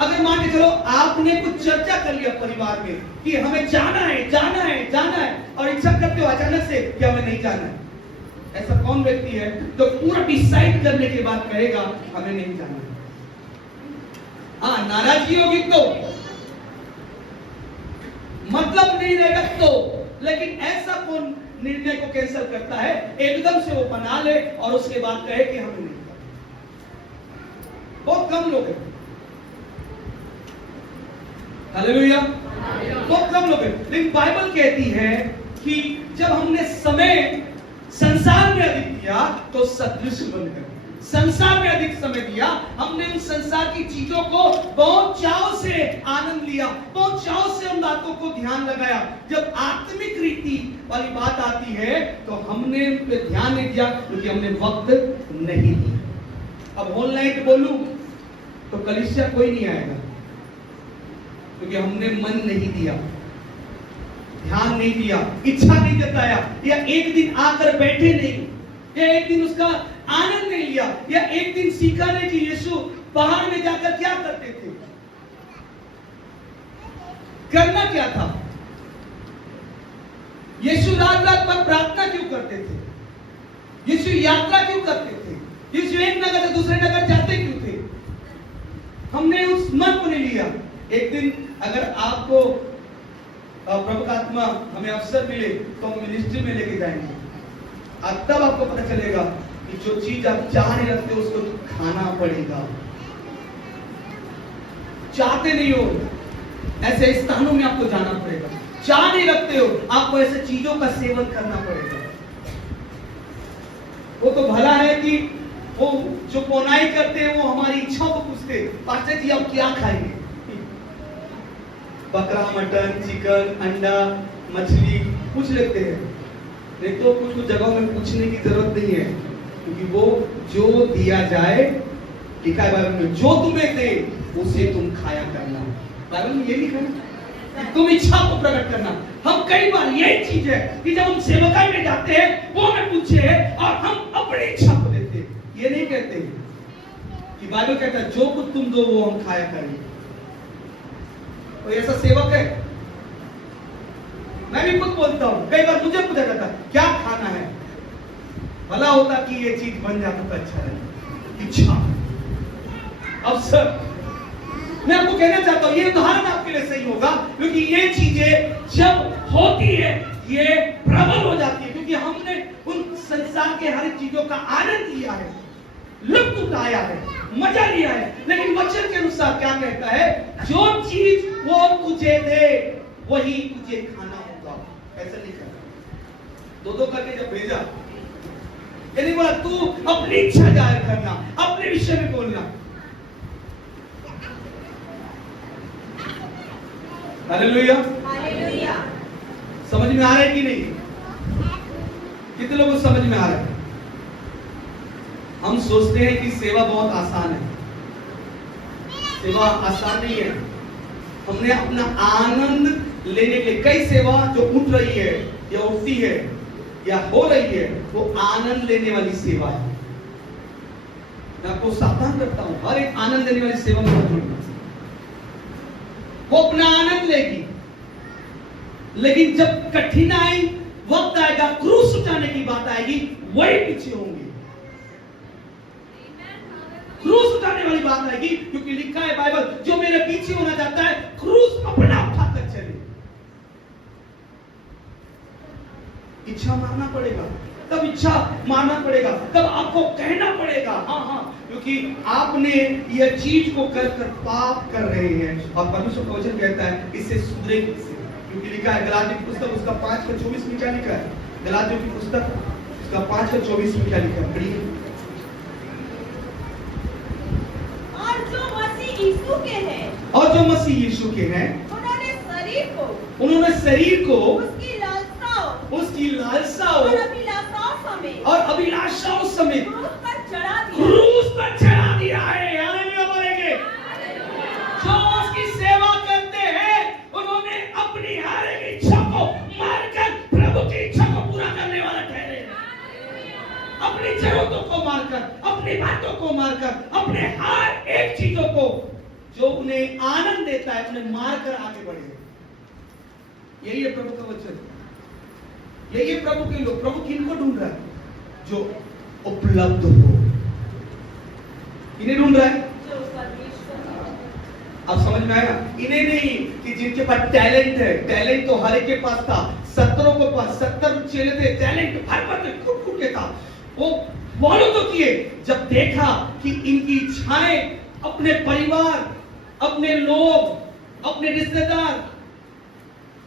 अगर मान के चलो आपने कुछ चर्चा कर लिया परिवार में कि हमें जाना है और इच्छा करते हो अचानक से कि हमें नहीं जाना है, ऐसा कौन व्यक्ति है तो पूरा डिसाइड करने के बाद कहेगा हमें नहीं जाना है? हाँ, नाराजगी होगी तो, मतलब नहीं रहेगा तो, लेकिन ऐसा कौन निर्णय को कैंसिल करता है? एकदम से वो बना ले और उसके बाद कहे कि हमें नहीं जाना। बहुत कम लोग हैं। हालेलुया। बहुत कम लोग हैं। लेकिन बाइबल कहती है कि जब हमने समय संसार में अधिक दिया तो सदृश बन गए। संसार में अधिक समय दिया, हमने उन संसार की चीजों को बहुत चाव से आनंद लिया, बहुत चाव से उन बातों को ध्यान लगाया। जब आत्मिक रीति वाली बात आती है तो हमने उन पे ध्यान नहीं दिया, क्योंकि हमने वक्त नहीं दिया। अब होल नाइट बोलूं तो कलीसिया कोई नहीं आएगा, क्योंकि हमने मन नहीं दिया, ध्यान नहीं दिया, इच्छा नहीं जताया, या एक दिन आकर बैठे नहीं, या एक दिन उसका आनंद नहीं लिया, या एक दिन सीखा नहीं कि यीशु पहाड़ में जाकर क्या करते थे, करना क्या था, यीशु रात रात भर प्रार्थना क्यों करते थे, यीशु यात्रा क्यों करते थे, यीशु एक नगर से दूसरे नगर जाते क्यों थे? हमने उस मन को नहीं लिया। एक दिन अगर आपको प्रभु का आत्मा हमें अवसर मिले तो हम मिनिस्ट्री में लेके जाएंगे, अब तब आपको पता चलेगा कि जो चीज आप चाह नहीं रखते उसको तो खाना पड़ेगा। चाहते नहीं हो ऐसे स्थानों में आपको जाना पड़ेगा, चाह नहीं रखते हो आपको ऐसे चीजों का सेवन करना पड़ेगा। वो तो भला है कि वो जो पौनाई करते हैं वो हमारी इच्छाओं को पूछते, पास्टर जी आप क्या खाएंगे? बकरा, मटन, चिकन, अंडा, मछली पूछ लेते हैं। नहीं तो कुछ कुछ जगहों में पूछने की जरूरत नहीं है, क्योंकि वो जो दिया जाए, लिखा है बाइबल में, जो तुम्हें दे उसे तुम खाया करना। बाइबल में ये लिखा है, तुम इच्छा को प्रकट करना। हम कई बार यही चीज है कि जब हम सेवकाई में जाते हैं वो हमें पूछे और हम अपनी इच्छा को देते हैं। ये नहीं कहते कि बाइबल कहता है जो कुछ तुम दो वो हम खाया करेंगे। कोई ऐसा सेवक है? मैं भी खुद बोलता हूं, कई बार मुझे पूछा जाता क्या खाना है, भला होता कि ये चीज बन जाता तो अच्छा रहता। इच्छा, अवसर। मैं आपको कहना चाहता हूं ये उदाहरण आपके लिए सही होगा, क्योंकि ये चीजें जब होती है ये प्रबल हो जाती है, क्योंकि हमने उन संसार के हर चीजों का आनंद लिया है, लुत्फ उठाया है, मजा लिया है। लेकिन वचन के अनुसार क्या कहता है? जो चीज वो तुझे दे वही तुझे खाना होगा। ऐसा नहीं करना। दो करके जब भेजा, ये नहीं बोला तू अपनी इच्छा जाहिर करना, अपने विषय में बोलना। हालेलुया। समझ में आ रहा है कि नहीं? कितने लोगों को समझ में आ रहा है? हम सोचते हैं कि सेवा बहुत आसान है। सेवा आसान नहीं है। हमने अपना आनंद लेने के लिए, कई सेवा जो उठ रही है या उठती है या हो रही है, वो आनंद लेने वाली सेवा है। मैं आपको सावधान करता हूं, हर एक आनंद लेने वाली सेवा में मत जुड़ना। वो अपना आनंद लेगी, लेकिन जब कठिनाई वक्त आएगा, क्रूस उठाने की बात आएगी, वही पीछे होंगे। क्रूस उठाने वाली बात आएगी, क्योंकि लिखा है बाइबल, जो मेरे पीछे होना चाहता है क्रूस अपना उठाकर चले। इच्छा मारना पड़ेगा, तब इच्छा मारना पड़ेगा, तब आपको कहना पड़ेगा हाँ, क्योंकि आपने यह चीज को कर कर पाप कर रहे हैं। और परमेश्वर का वचन कहता है इससे सुधरेंगे, क्योंकि लिखा है गलातियों की पुस्तक उसका 5:24 में क्या लिखा है? गलातियों की पुस्तक उसका 5:24 में क्या लिखा है? पढ़िए। और जो मसीह यीशु के हैं, उन्होंने शरीर को उसकी लालसाओं और अभिलाषाओं समेत क्रूस पर चढ़ा दिया है। हालेलुया बोलेंगे। जो उसकी सेवा करते हैं, उन्होंने अपनी हर एक इच्छा को मारकर प्रभु की इच्छा को पूरा करने वाला ठहरे। अपनी जरूरतों को मारकर, अपनी बातों को मारकर, अपने हर एक चीजों को जो उन्हें आनंद देता है, उन्हें मारकर आगे बढ़े। यही है प्रभु का वचन। यही है प्रभु के लोग। प्रभु किनको ढूंढ रहा है? जो उपलब्ध हो। इन्हें ढूंढ रहा है। अब समझ में आया? इन्हें नहीं कि जिनके पास टैलेंट है। टैलेंट तो हर एक के पास था। 70 के पास 70 चेले थे, टैलेंट हर पर खुद के था। वो फॉलो तो किए। जब देखा कि इनकी इच्छाएं, अपने परिवार, अपने लोग, अपने रिश्तेदार,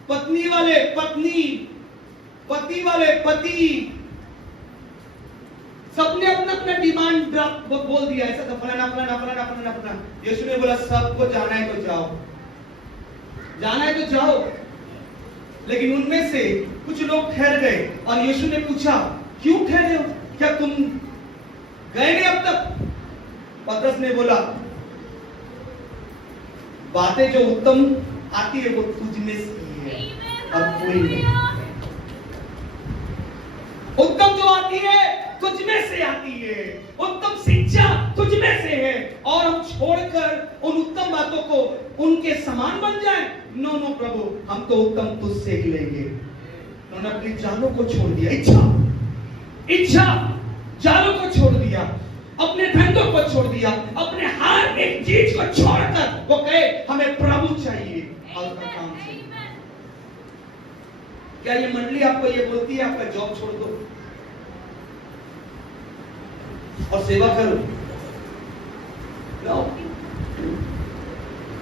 पत्नी वाले पत्नी, पति वाले पति, सबने अपना अपना डिमांड बोल दिया। ऐसा तो फलाना। यीशु ने बोला सबको जाना है तो जाओ, जाना है तो जाओ। लेकिन उनमें से कुछ लोग ठहर गए और यीशु ने पूछा क्यों ठहरे हो? क्या तुम गए नहीं अब तक? पतरस ने बोला बातें जो उत्तम आती है वो तुझ में से है और कोई नहीं। उत्तम जो आती है तुझ में से आती है। उत्तम शिक्षा तुझ में से है। और हम छोड़कर उन उत्तम बातों को उनके समान बन जाए? नो प्रभु, हम तो उत्तम तुझसे ही लेंगे। उन्होंने अपनी जालों को छोड़ दिया। इच्छा जालों को छोड़ दिया, अपने धंधों को छोड़ दिया, अपने हर एक चीज को छोड़कर वो कहे हमें प्रभु चाहिए और उसका काम चाहिए। क्या ये मंडली आपको ये बोलती है आपका जॉब छोड़ दो और सेवा करो? नो।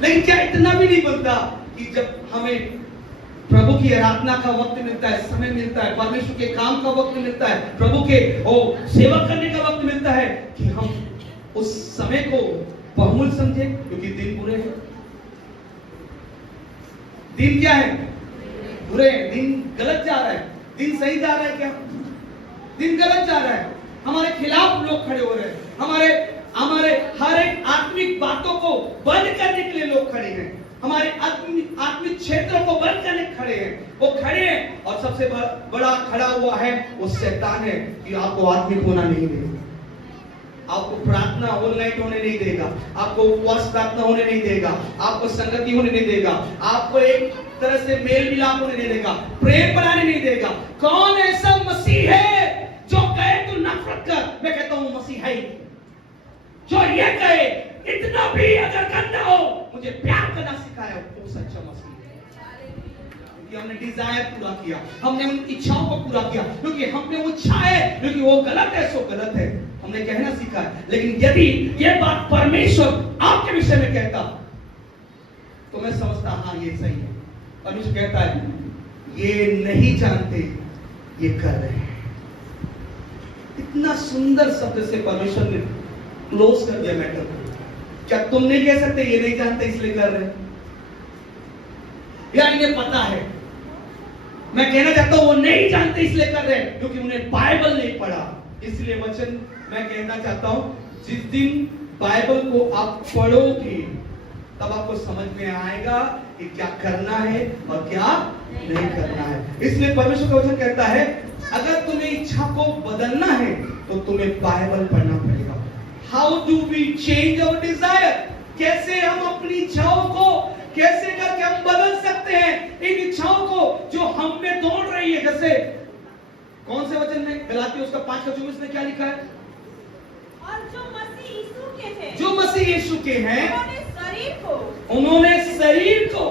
लेकिन क्या इतना भी नहीं बोलता कि जब हमें प्रभु की आराधना का वक्त मिलता है, समय मिलता है, परमेश्वर के काम का वक्त मिलता है, प्रभु के सेवा करने का वक्त मिलता है, कि हम उस समय को बहुमूल्य समझे? क्योंकि दिन बुरे हैं। दिन क्या है? बुरे हैं। दिन गलत जा रहा है। दिन सही जा रहा है क्या? दिन गलत जा रहा है। हमारे खिलाफ लोग खड़े हो रहे हैं। हमारे हर एक आत्मिक बातों को बंद करने के लिए लोग खड़े हैं। हमारे आत्मिक क्षेत्रों को बंद करने खड़े हैं। वो खड़े हैं और सबसे बड़ा खड़ा हुआ है वो शैतान है कि आपको आत्मिक होना नहीं देगा, आपको प्रार्थना ऑल नाइट होने नहीं देगा, आपको उपवास प्रार्थना होने नहीं देगा, आपको संगति होने नहीं देगा, आपको एक तरह से मेल मिलाप होने नहीं देगा, प्रेम बढ़ाने नहीं देगा। कौन ऐसा मसीह है जो कहे तू नफरत कर? मैं कहता हूं मसीह है जो ये कहे इतना भी अगर गंदा हो मुझे प्यार करना सिखाया वो सच्चा मसीह है। क्योंकि हमने डिजायर पूरा किया, हमने उन इच्छाओं को पूरा किया, क्योंकि हमने वो इच्छाएं, क्योंकि वो गलत है सो गलत है, हमने कहना सीखा है। लेकिन यदि ये बात परमेश्वर आपके विषय में कहता तो मैं समझता हाँ ये सही है। परमेश्वर कहता है ये नहीं जानते ये कर रहे हैं। इतना सुंदर शब्द से परमेश्वर ने क्लोज कर दिया मैटर को। क्या तुम नहीं कह सकते ये नहीं जानते इसलिए कर रहे हैं? या इन्हें पता है? मैं कहना चाहता हूं वो नहीं जानते इसलिए कर रहे हैं क्योंकि उन्हें बाइबल नहीं पढ़ा। इसलिए वचन मैं कहना चाहता हूं जिस दिन बाइबल को आप पढ़ोगे तब आपको समझ में आएगा कि क्या करना है और क्या नहीं करना है। इसलिए परमेश्वर का वचन कहता है अगर तुम्हें इच्छा को बदलना है तो तुम्हें बाइबल पढ़ना पड़ेगा। How do we change our desire? कैसे हम अपनी इच्छाओं को कैसे करके हम बदल सकते हैं इन इच्छाओं को जो हम में दौड़ रही है। जैसे कौन से वचन में? गलातियों उसका 5:24 में क्या लिखा है? और जो मसीह यीशु के हैं, जो मसीह यीशु के हैं उन्होंने शरीर को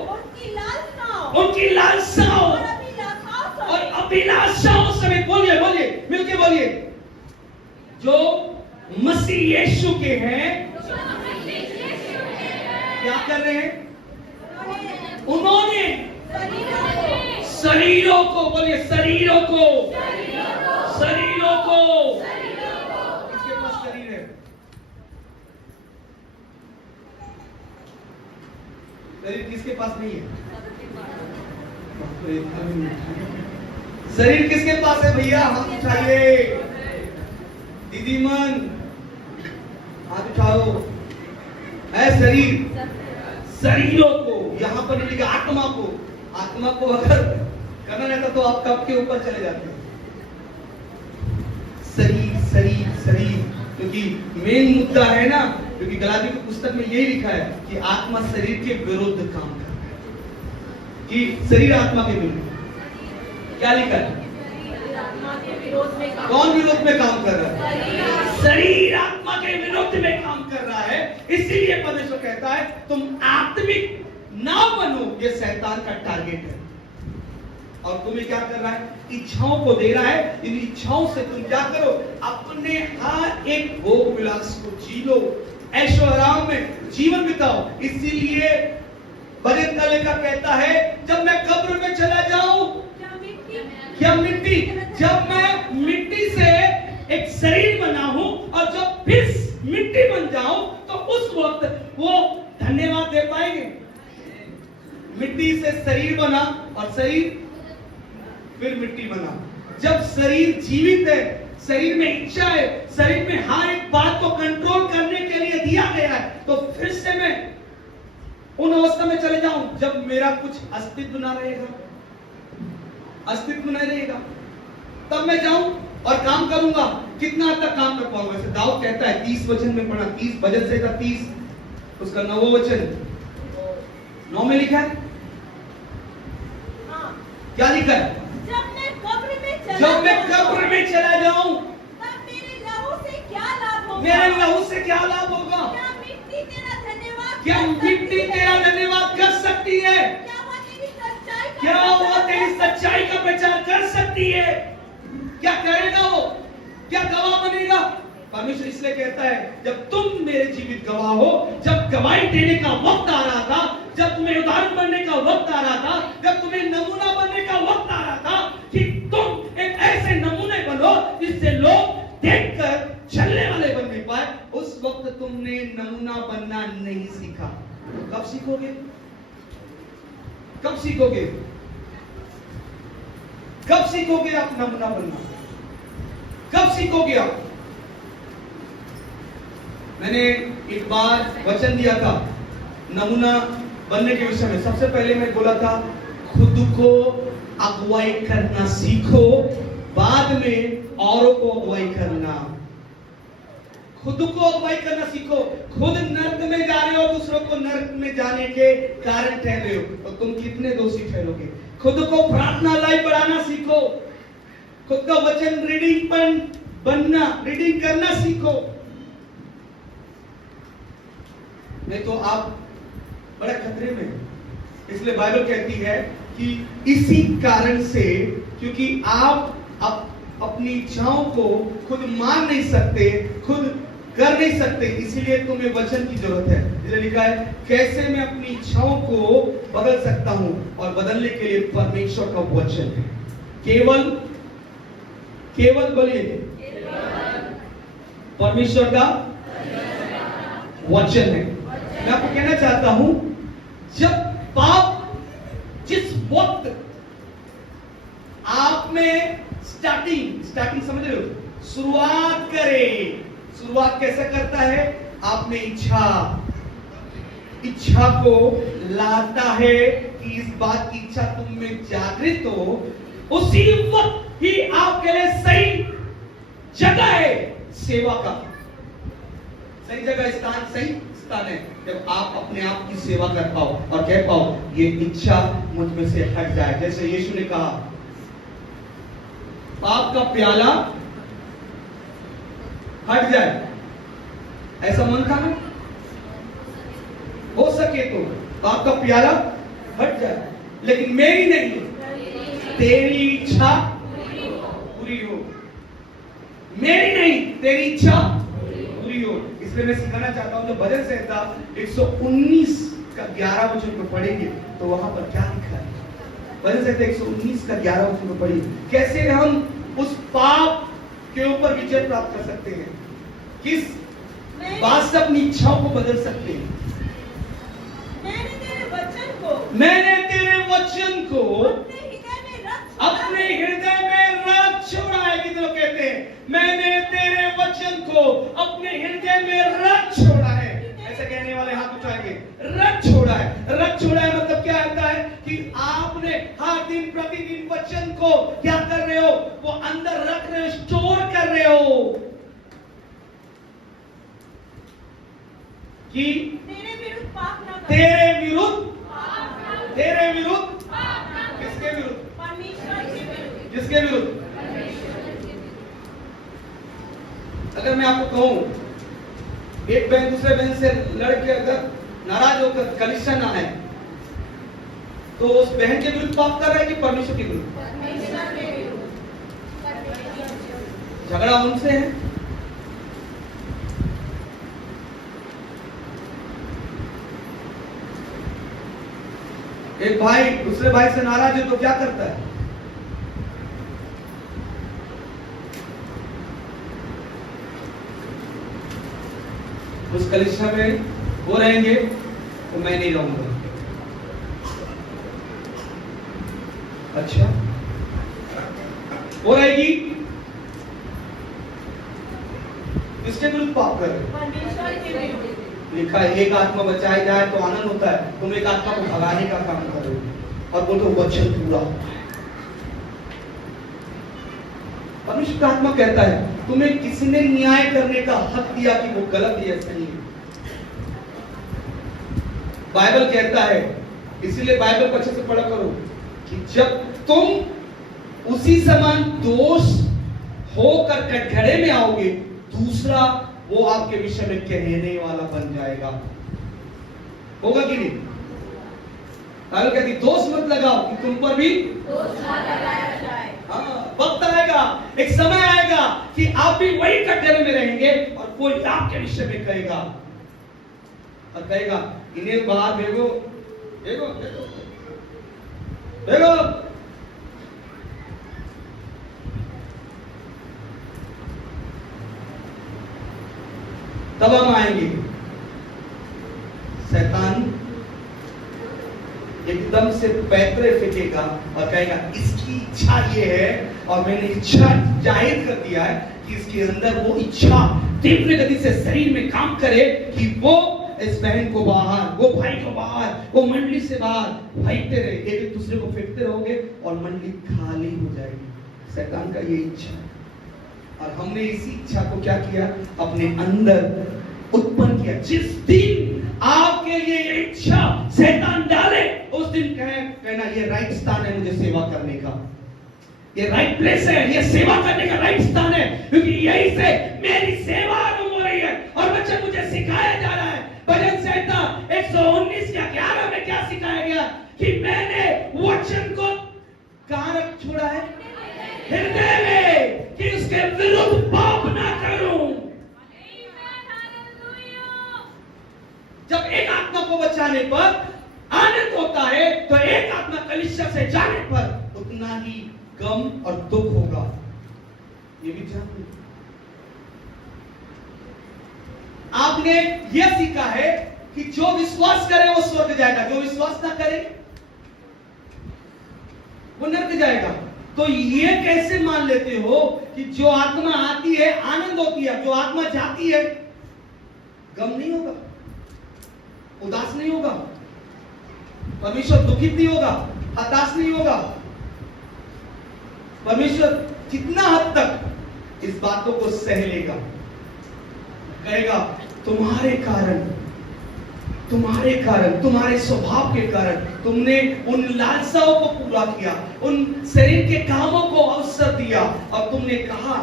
उनकी लालसाओं और अभिलाषाओं समेत बोलिए मिलके बोलिए, जो मसीह यीशु के हैं क्या कर रहे हैं? उन्होंने शरीरों को बोलिए, शरीरों को किसके पास शरीर है? शरीर किसके पास नहीं है? शरीर किसके पास है भैया? हाथ उठाइए। दीदी मन हाथ उठाओ। है शरीर, शरीरों को यहां पर नहीं लिखा आत्मा को। आत्मा को अगर करना रहता तो आप कब के ऊपर चले जाते। शरीर शरीर शरीर, क्योंकि मेन मुद्दा है ना, क्योंकि गलातियों की पुस्तक में यही लिखा है कि आत्मा शरीर के विरुद्ध काम कर रहा है। कि शरीर आत्मा के विरुद्ध क्या लिखा है? कौन विरोध में काम कर रहा है? शरीर आत्मा के विरुद्ध में काम कर रहा है। इसीलिए परमेश्वर कहता है तुम आत्मिक ना बनो, ये शैतान का टारगेट है। और तुम्हें क्या कर रहा है? इच्छाओं को दे रहा है। इन इच्छाओं से तुम क्या करो? अपने हर एक भोग विलास को जी लो, ऐशो आराम में जीवन बिताओ। इसीलिए भजन का लेखक कहता है जब मैं कब्र में चला जाऊं, क्या मिट्टी, जब मैं मिट्टी से एक शरीर बना हूं और जब फिर मिट्टी बन जाऊं तो उस वक्त वो धन्यवाद दे पाएंगे। मिट्टी से शरीर बना और शरीर फिर मिट्टी बना। जब शरीर जीवित है, शरीर में इच्छा है, शरीर में हर एक बात को कंट्रोल करने के लिए दिया गया है, तो फिर से मैं उन अवस्था में चले जाऊं जब मेरा कुछ अस्तित्व ना रहेगा, अस्तित्व नहीं रहेगा, तब मैं जाऊं और काम करूंगा। कितना हद तक काम कर पाऊंगा? जैसे दाऊद कहता है 30 वचन में पढ़ा, 30 भजन से था 30, उसका 9वां वचन 9 में लिखा है। क्या लिखा है? जब मैं कब्र में चला जाऊं तब मेरे लहू से क्या लाभ होगा? मेरे लहू से क्या लाभ होगा? क्या मिट्टी तेरा धन्यवाद कर सकती है? क्या वो तेरी सच्चाई का प्रचार कर सकती है? क्या करेगा वो? क्या गवाह बनेगा? परमेश्वर इसलिए कहता है जब तुम मेरे जीवित गवाह हो, जब गवाही देने का वक्त आ रहा था, जब तुम्हें उदाहरण बनने का वक्त आ रहा था, जब तुम्हें नमूना बनने का वक्त आ रहा था कि तुम एक ऐसे नमूने बनो जिससे लोग देखकर चलने वाले बन नहीं पाए, उस वक्त तुमने नमूना बनना नहीं सीखा। कब सीखोगे? कब सीखोगे? कब सीखोगे आप नमूना बनना? कब सीखोगे आप? मैंने एक बार वचन दिया था नमूना बनने के विषय में। सबसे पहले मैं बोला था खुद को अगुवाई करना सीखो, बाद में औरों को अगुवाई करना। खुद को अगुवाई करना सीखो। खुद नर्क में जा रहे हो, दूसरों को नर्क में जाने के कारण ठहरे हो, तो तुम कितने दोषी ठहरोगे? खुद को प्रार्थना लाइफ बढ़ाना सीखो। खुद का वचन रीडिंग पर बनना, रीडिंग करना सीखो, नहीं तो आप बड़े खतरे में हैं। इसलिए बाइबल कहती है कि इसी कारण से, क्योंकि आप अपनी इच्छाओं को खुद मान नहीं सकते, खुद कर नहीं सकते, इसीलिए तुम्हें वचन की जरूरत है। इसलिए लिखा है कैसे मैं अपनी इच्छाओं को बदल सकता हूं, और बदलने के लिए परमेश्वर का वचन है। केवल बोलिए परमेश्वर का वचन है। मैं आपको कहना चाहता हूं जब पाप जिस वक्त आप में स्टार्टिंग समझ रहे हो, शुरुआत करे। शुरुआत कैसे करता है? आपने इच्छा को लाता है कि इस बात की इच्छा तुम में जागृत हो। उसी वक्त ही आपके लिए सही जगह है सेवा का, सही जगह सही स्थान है जब आप अपने आप की सेवा कर पाओ और कह पाओ ये इच्छा मुझ में से हट जाए। जैसे यीशु ने कहा, पाप का प्याला हट जाए, ऐसा मन था ना, हो सके तो पाप का प्याला हट जाए, लेकिन मेरी नहीं, तेरी इच्छा पूरी हो। मेरी नहीं, तेरी इच्छा पूरी हो। इसलिए मैं सिखाना चाहता हूं, जो भजन संहिता 119 का 11 वचन को पढ़ेंगे तो वहां पर क्या लिखा है। भजन संहिता 119 का 11 वचन को पढ़िए, कैसे हम उस पाप के ऊपर विजय प्राप्त कर सकते हैं, किस बात से अपनी इच्छाओं को बदल सकते हैं। मैंने तेरे वचन को अपने हृदय में रख छोड़ा है। कितने लोग कहते हैं मैंने तेरे वचन को अपने हृदय में रख छोड़ा है? ऐसा कहने वाले हाथ उठाएंगे, रख छोड़ा है। रख छोड़ा है मतलब क्या होता है कि आपने हर दिन प्रतिदिन वचन को क्या कर रहे हो, वो अंदर रख रहे हो, स्टोर कर रहे हो कि तेरे विरुद्ध पाप ना करो। तेरे विरुद्ध किसके विरुद्ध? परमेश्वर के विरुद्ध। किसके विरुद्ध? अगर मैं आपको कहूं एक बहन दूसरे बहन से लड़के अगर नाराज होकर कलीसिया ना आए तो उस बहन के विरुद्ध पाप कर रहा है कि परमेश्वर के विरुद्ध? परमेश्वर के विरुद्ध। झगड़ा उनसे है। एक भाई दूसरे भाई से नाराज है तो क्या करता है? उस कलीसिया में वो रहेंगे तो मैं नहीं रहूंगा। अच्छा, वो रहेगी, किसके विरुद्ध पाप कर रहे? परमेश्वर के विरुद्ध। लिखा है एक आत्मा बचाई जाए तो आनंद होता है, तुम एक आत्मा को भगाने का काम कर रहे हो और बोलते हो वचन पूरा होता है। परमेश्वर का आत्मा कहता है तुम्हें किसने न्याय करने का हक दिया कि वो गलत है या सही है? बाइबल कहता है, इसीलिए बाइबल को अच्छे से पढ़ा करो कि जब तुम उसी समान दोष होकर कटघरे में आओगे, दूसरा वो आपके विषय में कहने वाला बन जाएगा। होगा कि नहीं? बाइबल कहती दोष मत लगाओ कि तुम पर भी दोष लगाया जाए। हाँ, वक्त आएगा, एक समय आएगा कि आप भी वही कटघरे में रहेंगे और कोई आपके विषय में कहेगा और कहेगा इन्हें बाहर भेजो, भेजो, भेजो, भेजो। तब हम आएंगे, शैतान एकदम से पैतरे फेंकेगा और कहेगा इसकी इच्छा ये है और मैंने इच्छा जाहिर कर दिया है कि इसके अंदर वो इच्छा तीव्र गति से शरीर में काम करे कि वो इस बहन को बाहर, वो भाई को बाहर, वो मंडली से बाहर फेंकते रहे, एक दूसरे को फेंकते रहोगे और मंडली खाली हो जाएगी। शैतान का ये इच्छा है और हमने इसी इच्छा को क्या किया, अपने अंदर उत्पन्न किया। जिस दिन आपके लिए ये इच्छा शैतान डाले उस दिन कहना ये राइट स्थान है मुझे सेवा करने का, ये राइट प्लेस है, ये सेवा करने का राइट स्थान है, क्योंकि यही से मेरी सेवा आरंभ हो रही है और वचन मुझे सिखाया जा रहा है। भजन संहिता 119 का 11 में क्या सिखाया गया कि मैंने वचन को कहां रख छोड़ा है? हृदय में, कि उसके विरुद्ध पाप ना करूं। जब एक आत्मा को बचाने पर आनंद होता है तो एक आत्मा कलीसिया से जाने पर उतना ही गम और दुख होगा। ये भी जानते, आपने यह सीखा है कि जो विश्वास करे वो स्वर्ग जाएगा, जो विश्वास ना करे वो नरक जाएगा। तो ये कैसे मान लेते हो कि जो आत्मा आती है आनंद होती है, जो आत्मा जाती है गम नहीं होगा, उदास नहीं होगा, परमेश्वर दुखित नहीं होगा, हताश नहीं होगा। परमेश्वर कितना हद तक इस बातों को सह लेगा, कहेगा तुम्हारे कारण, तुम्हारे स्वभाव के कारण तुमने उन लालसाओं को पूरा किया, उन शरीर के कामों को अवसर दिया और तुमने कहा।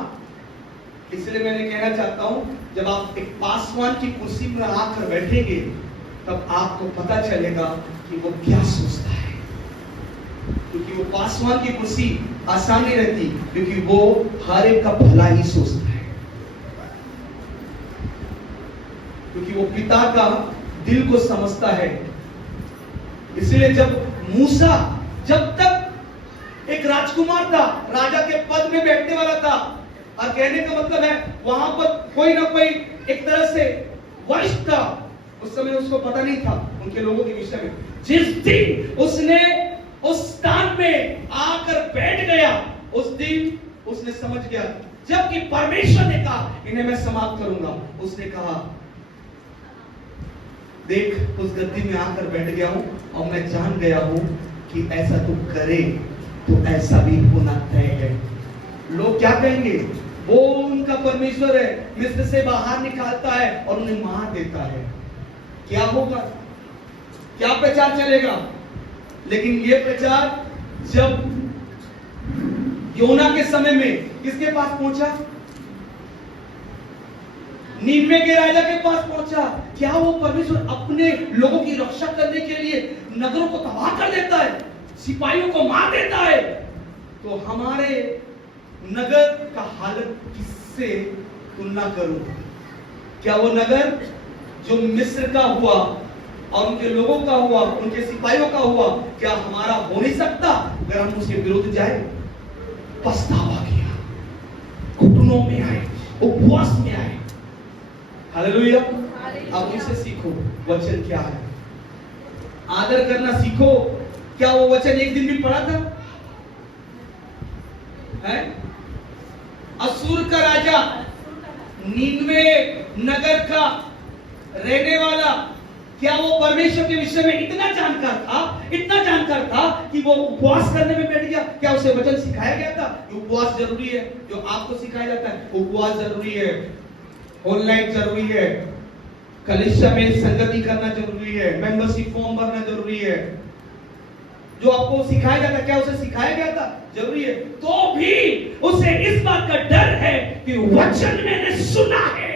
इसलिए मैंने कहना चाहता हूं, जब आप एक पासवान की कुर्सी पर आकर बैठेंगे तब आपको पता चलेगा कि वो क्या सोचता है, क्योंकि वो पासवान की कुर्सी आसान नहीं रहती, क्योंकि वो हर एक का भला ही सोचता है, क्योंकि वो पिता का दिल को समझता है। इसलिए जब मूसा, जब तक एक राजकुमार था, राजा के पद में बैठने वाला था, और कहने का मतलब है वहां पर कोई ना कोई एक तरह से वरिष्ठ था, उस समय उसको पता नहीं था उनके लोगों के विषय में। जिस दिन उसने उस स्थान में आकर बैठ गया, उस दिन उसने समझ गया, जबकि परमेश्वर ने कहा इन्हें मैं समाप्त करूंगा, उसने कहा देख उस गद्दी में आकर बैठ गया हूं और मैं जान गया हूं कि ऐसा तू करे तो ऐसा भी होना तय है। लोग क्या कहेंगे, वो उनका परमेश्वर है, मिस्र से बाहर निकालता है और उन्हें मार देता है, क्या होगा, क्या प्रचार चलेगा। लेकिन ये प्रचार जब योना के समय में किसके पास पहुंचा, नीनवे के राजा के पास पहुंचा। क्या वो परमेश्वर अपने लोगों की रक्षा करने के लिए नगरों को तबाह कर देता है, सिपाहियों को मार देता है? तो हमारे नगर का हालत किससे तुलना करूं? क्या वो नगर जो मिस्र का हुआ और उनके लोगों का हुआ, उनके सिपाहियों का हुआ, क्या हमारा हो नहीं सकता अगर हम उसके विरुद्ध जाए? पछतावा किया, घुटनों में आए, उपवास में आए। हालेलुया। अब उनसे सीखो वचन क्या है, आदर करना सीखो। क्या वो वचन एक दिन भी पढ़ा था? है? असूर का राजा, नीनवे नगर का रहने वाला, क्या वो परमेश्वर के विषय में इतना जानकार था कि वो उपवास करने में बैठ गया? क्या उसे वचन सिखाया गया था कि उपवास जरूरी है? जो आपको सिखाया जाता है उपवास जरूरी है, ऑनलाइन जरूरी है, कलीसिया में संगति करना जरूरी है, मेंबरशिप फॉर्म भरना जरूरी है, जो आपको सिखाया जाता है, क्या उसे सिखाया गया था? जरूरी है। तो भी उसे इस बात का डर है कि वचन मैंने सुना है,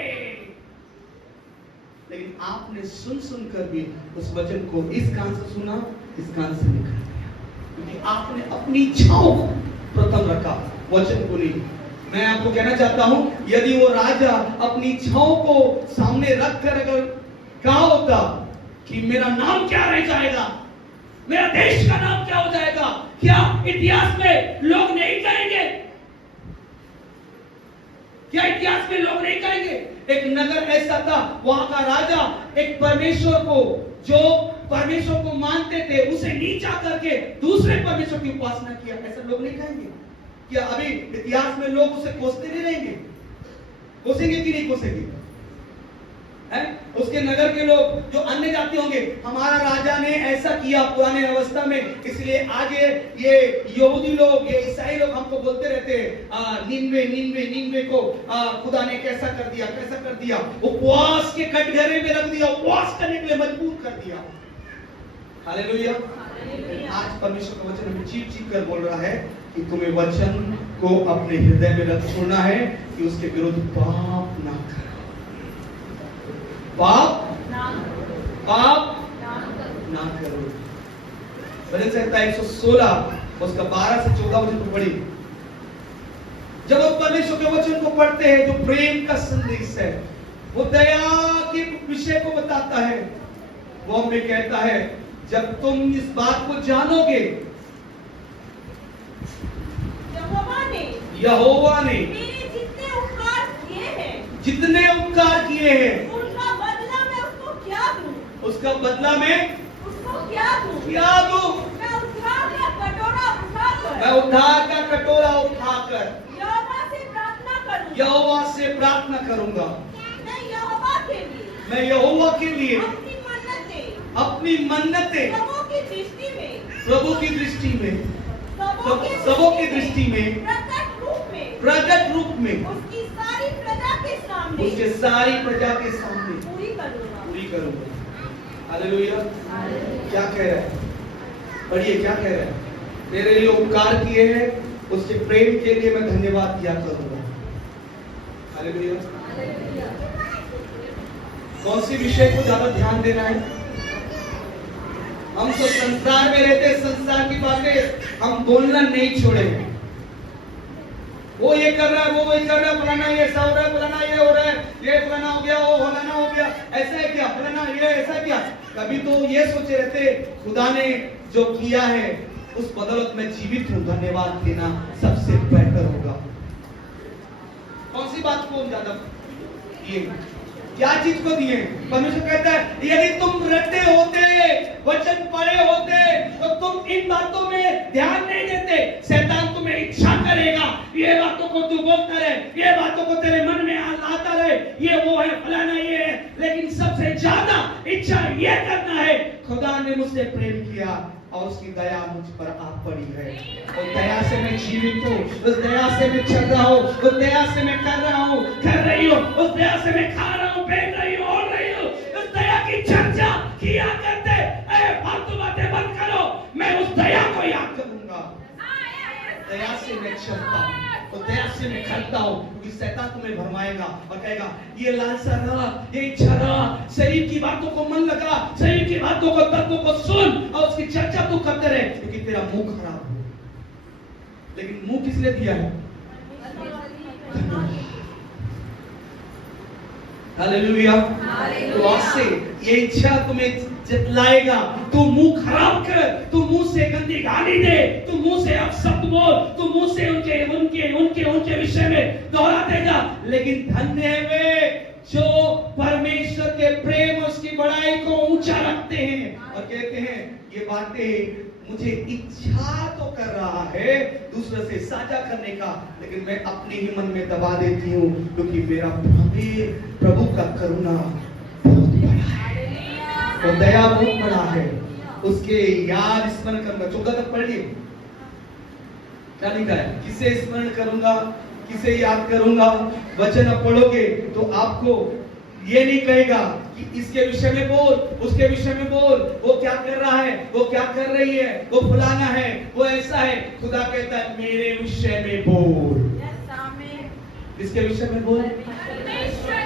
लेकिन आपने सुन कर भी उस वचन को इस कान से सुना, इस कान से निकाल दिया, क्योंकि आपने अपनी इच्छाओं को प्रथम रखा, वचन को नहीं। मैं आपको कहना चाहता हूं, यदि वो राजा अपनी इच्छाओं को सामने रखकर अगर कहा होता कि मेरा नाम क्या रह जाएगा, मेरा देश का नाम क्या हो जाएगा, क्या इतिहास में लोग नहीं कहेंगे? क्या इतिहास में लोग नहीं कहेंगे? एक नगर ऐसा था, वहां का राजा एक परमेश्वर को, जो परमेश्वर को मानते थे, उसे नीचा करके दूसरे परमेश्वर की उपासना किया। ऐसा लोग नहीं कहेंगे? क्या अभी इतिहास में लोग उसे कोसते नहीं रहेंगे? कोसेंगे कि नहीं कोसेंगे? है? उसके नगर के लोग जो अन्य जाति होंगे, हमारा राजा ने ऐसा किया पुराने अवस्था में, इसलिए आगे ये यहूदी लोग, ये ईसाई लोग हमको बोलते रहते हैं निन्वे को खुदा ने कैसा कर दिया, उपवास के कटघरे में रख दिया, उपवास करने के लिए मजबूर कर दिया। हालेलुया। आज परमेश्वर का वचन हमें चीख कर बोल रहा है कि तुम्हें वचन को अपने हृदय में रख छोड़ना है कि उसके विरुद्ध पाप ना करो। पाप ना करो। भजन संहिता 116 उसका 12 से 14 वचन को पढ़ी। जब हम परमेश्वर के वचन को पढ़ते हैं, जो प्रेम का संदेश है, वो दया के विषय को बताता है, वो हमें कहता है जब तुम इस बात को जानोगे, यहोवा ने जितने उपकार किए हैं, उसका बदला में उसको क्या दूं? मैं उद्धार का कटोरा उठाकर यहोवा से प्रार्थना करूंगा। मैं यहोवा के लिए अपनी मन्नतें प्रभु की दृष्टि में सबों की दृष्टि में प्रकट रूप में उसके सारी प्रजा के सामने पूरी करूंगा। हालेलुया। क्या कह रहा है? पढ़िए क्या कह रहा है? तेरे लिए उपकार किए हैं, उसके प्रेम के लिए मैं धन्यवाद किया करूंगा। हालेलुया। कौन सी विषय को ज्यादा ध्यान देना है? हम तो संसार में रहते, संसार की बातें हम बोलना नहीं छोड़े। वो ये कर रहा है, वो वही कर रहा है, फलाना ये ऐसा हो रहा है, फलाना ये हो रहा है, ये फलाना हो गया, वो फलाना हो गया, ऐसा है क्या, फलाना ये ऐसा क्या। कभी तो ये सोचे रहते खुदा ने जो किया है उस बदौलत में जीवित हूं, धन्यवाद देना सबसे बेहतर होगा। कौन सी बात को ज्यादा दिए? क्या चीज को दिए? परमेश्वर कहता है यदि तुम रटे होते, वचन पढ़े होते, तो तुम इन बातों में ध्यान नहीं देते। शैतान तुम्हें इच्छा करेगा, ये बातों को तू बोलता रहे, ये बातों को तेरे मन में आता रहे, ये वो है, फलाना ये है, लेकिन सबसे ज्यादा इच्छा ये करना है खुदा ने मुझसे प्रेम किया और उसकी दया मुझ पर आ पड़ी है, और दया से मैं जीवित हूँ, उस दया से मैं चल रहा हूँ, उस दया से मैं कर रहा हूँ, कर रही हूँ, उस दया से मैं खा रहा हूँ, पहन रही हूँ, ओढ़ रही हूँ। उस दया की चर्चा किया करते, फालतू बातें बंद करो। मैं उस दया को याद करूंगा, दया से मैं चलता हूँ, तो दया से मैं करता हूँ, क्योंकि शैतान तुम्हें भरमाएगा और कहेगा ये लालसा रहा, ये इच्छा रहा, शरीर की बातों को मन लगा, शरीर की बातों को, तत्वों को सुन और उसकी चर्चा तू करते रहे, क्योंकि तेरा मुंह खराब हो। लेकिन मुंह किसने दिया है? हालेलुया। तो आज से ये इच्छा तुम्हें जतलाएगा, तू मुंह खराब कर, तू मुंह से गंदी गाली दे, तू मुंह से अपशब्द बोल, तू मुंह से उनके विषय में दोहरा देगा। लेकिन धन्य है वे जो परमेश्वर के प्रेम और उसकी बड़ाई को ऊंचा रखते हैं और कहते हैं ये बातें मुझे इच्छा तो कर रहा है दूसरे से साझा करने का, लेकिन मैं अपने ही मन में दबा देती हूँ, क्योंकि मेरा प्रभु का करुणा बहुत बड़ा है और दया बहुत बड़ा है। उसके याद स्मरण करूंगा। 14 तक पढ़िए क्या लिखा है? किसे स्मरण करूंगा, किसे याद करूंगा? वचन अब पढ़ोगे तो आपको ये नहीं कहेगा कि इसके विषय में बोल, उसके विषय में बोल, वो क्या कर रहा है, वो क्या कर रही है, वो फलाना है, वो ऐसा है। खुदा कहता है मेरे विषय में बोल। इसके विषय में बोल।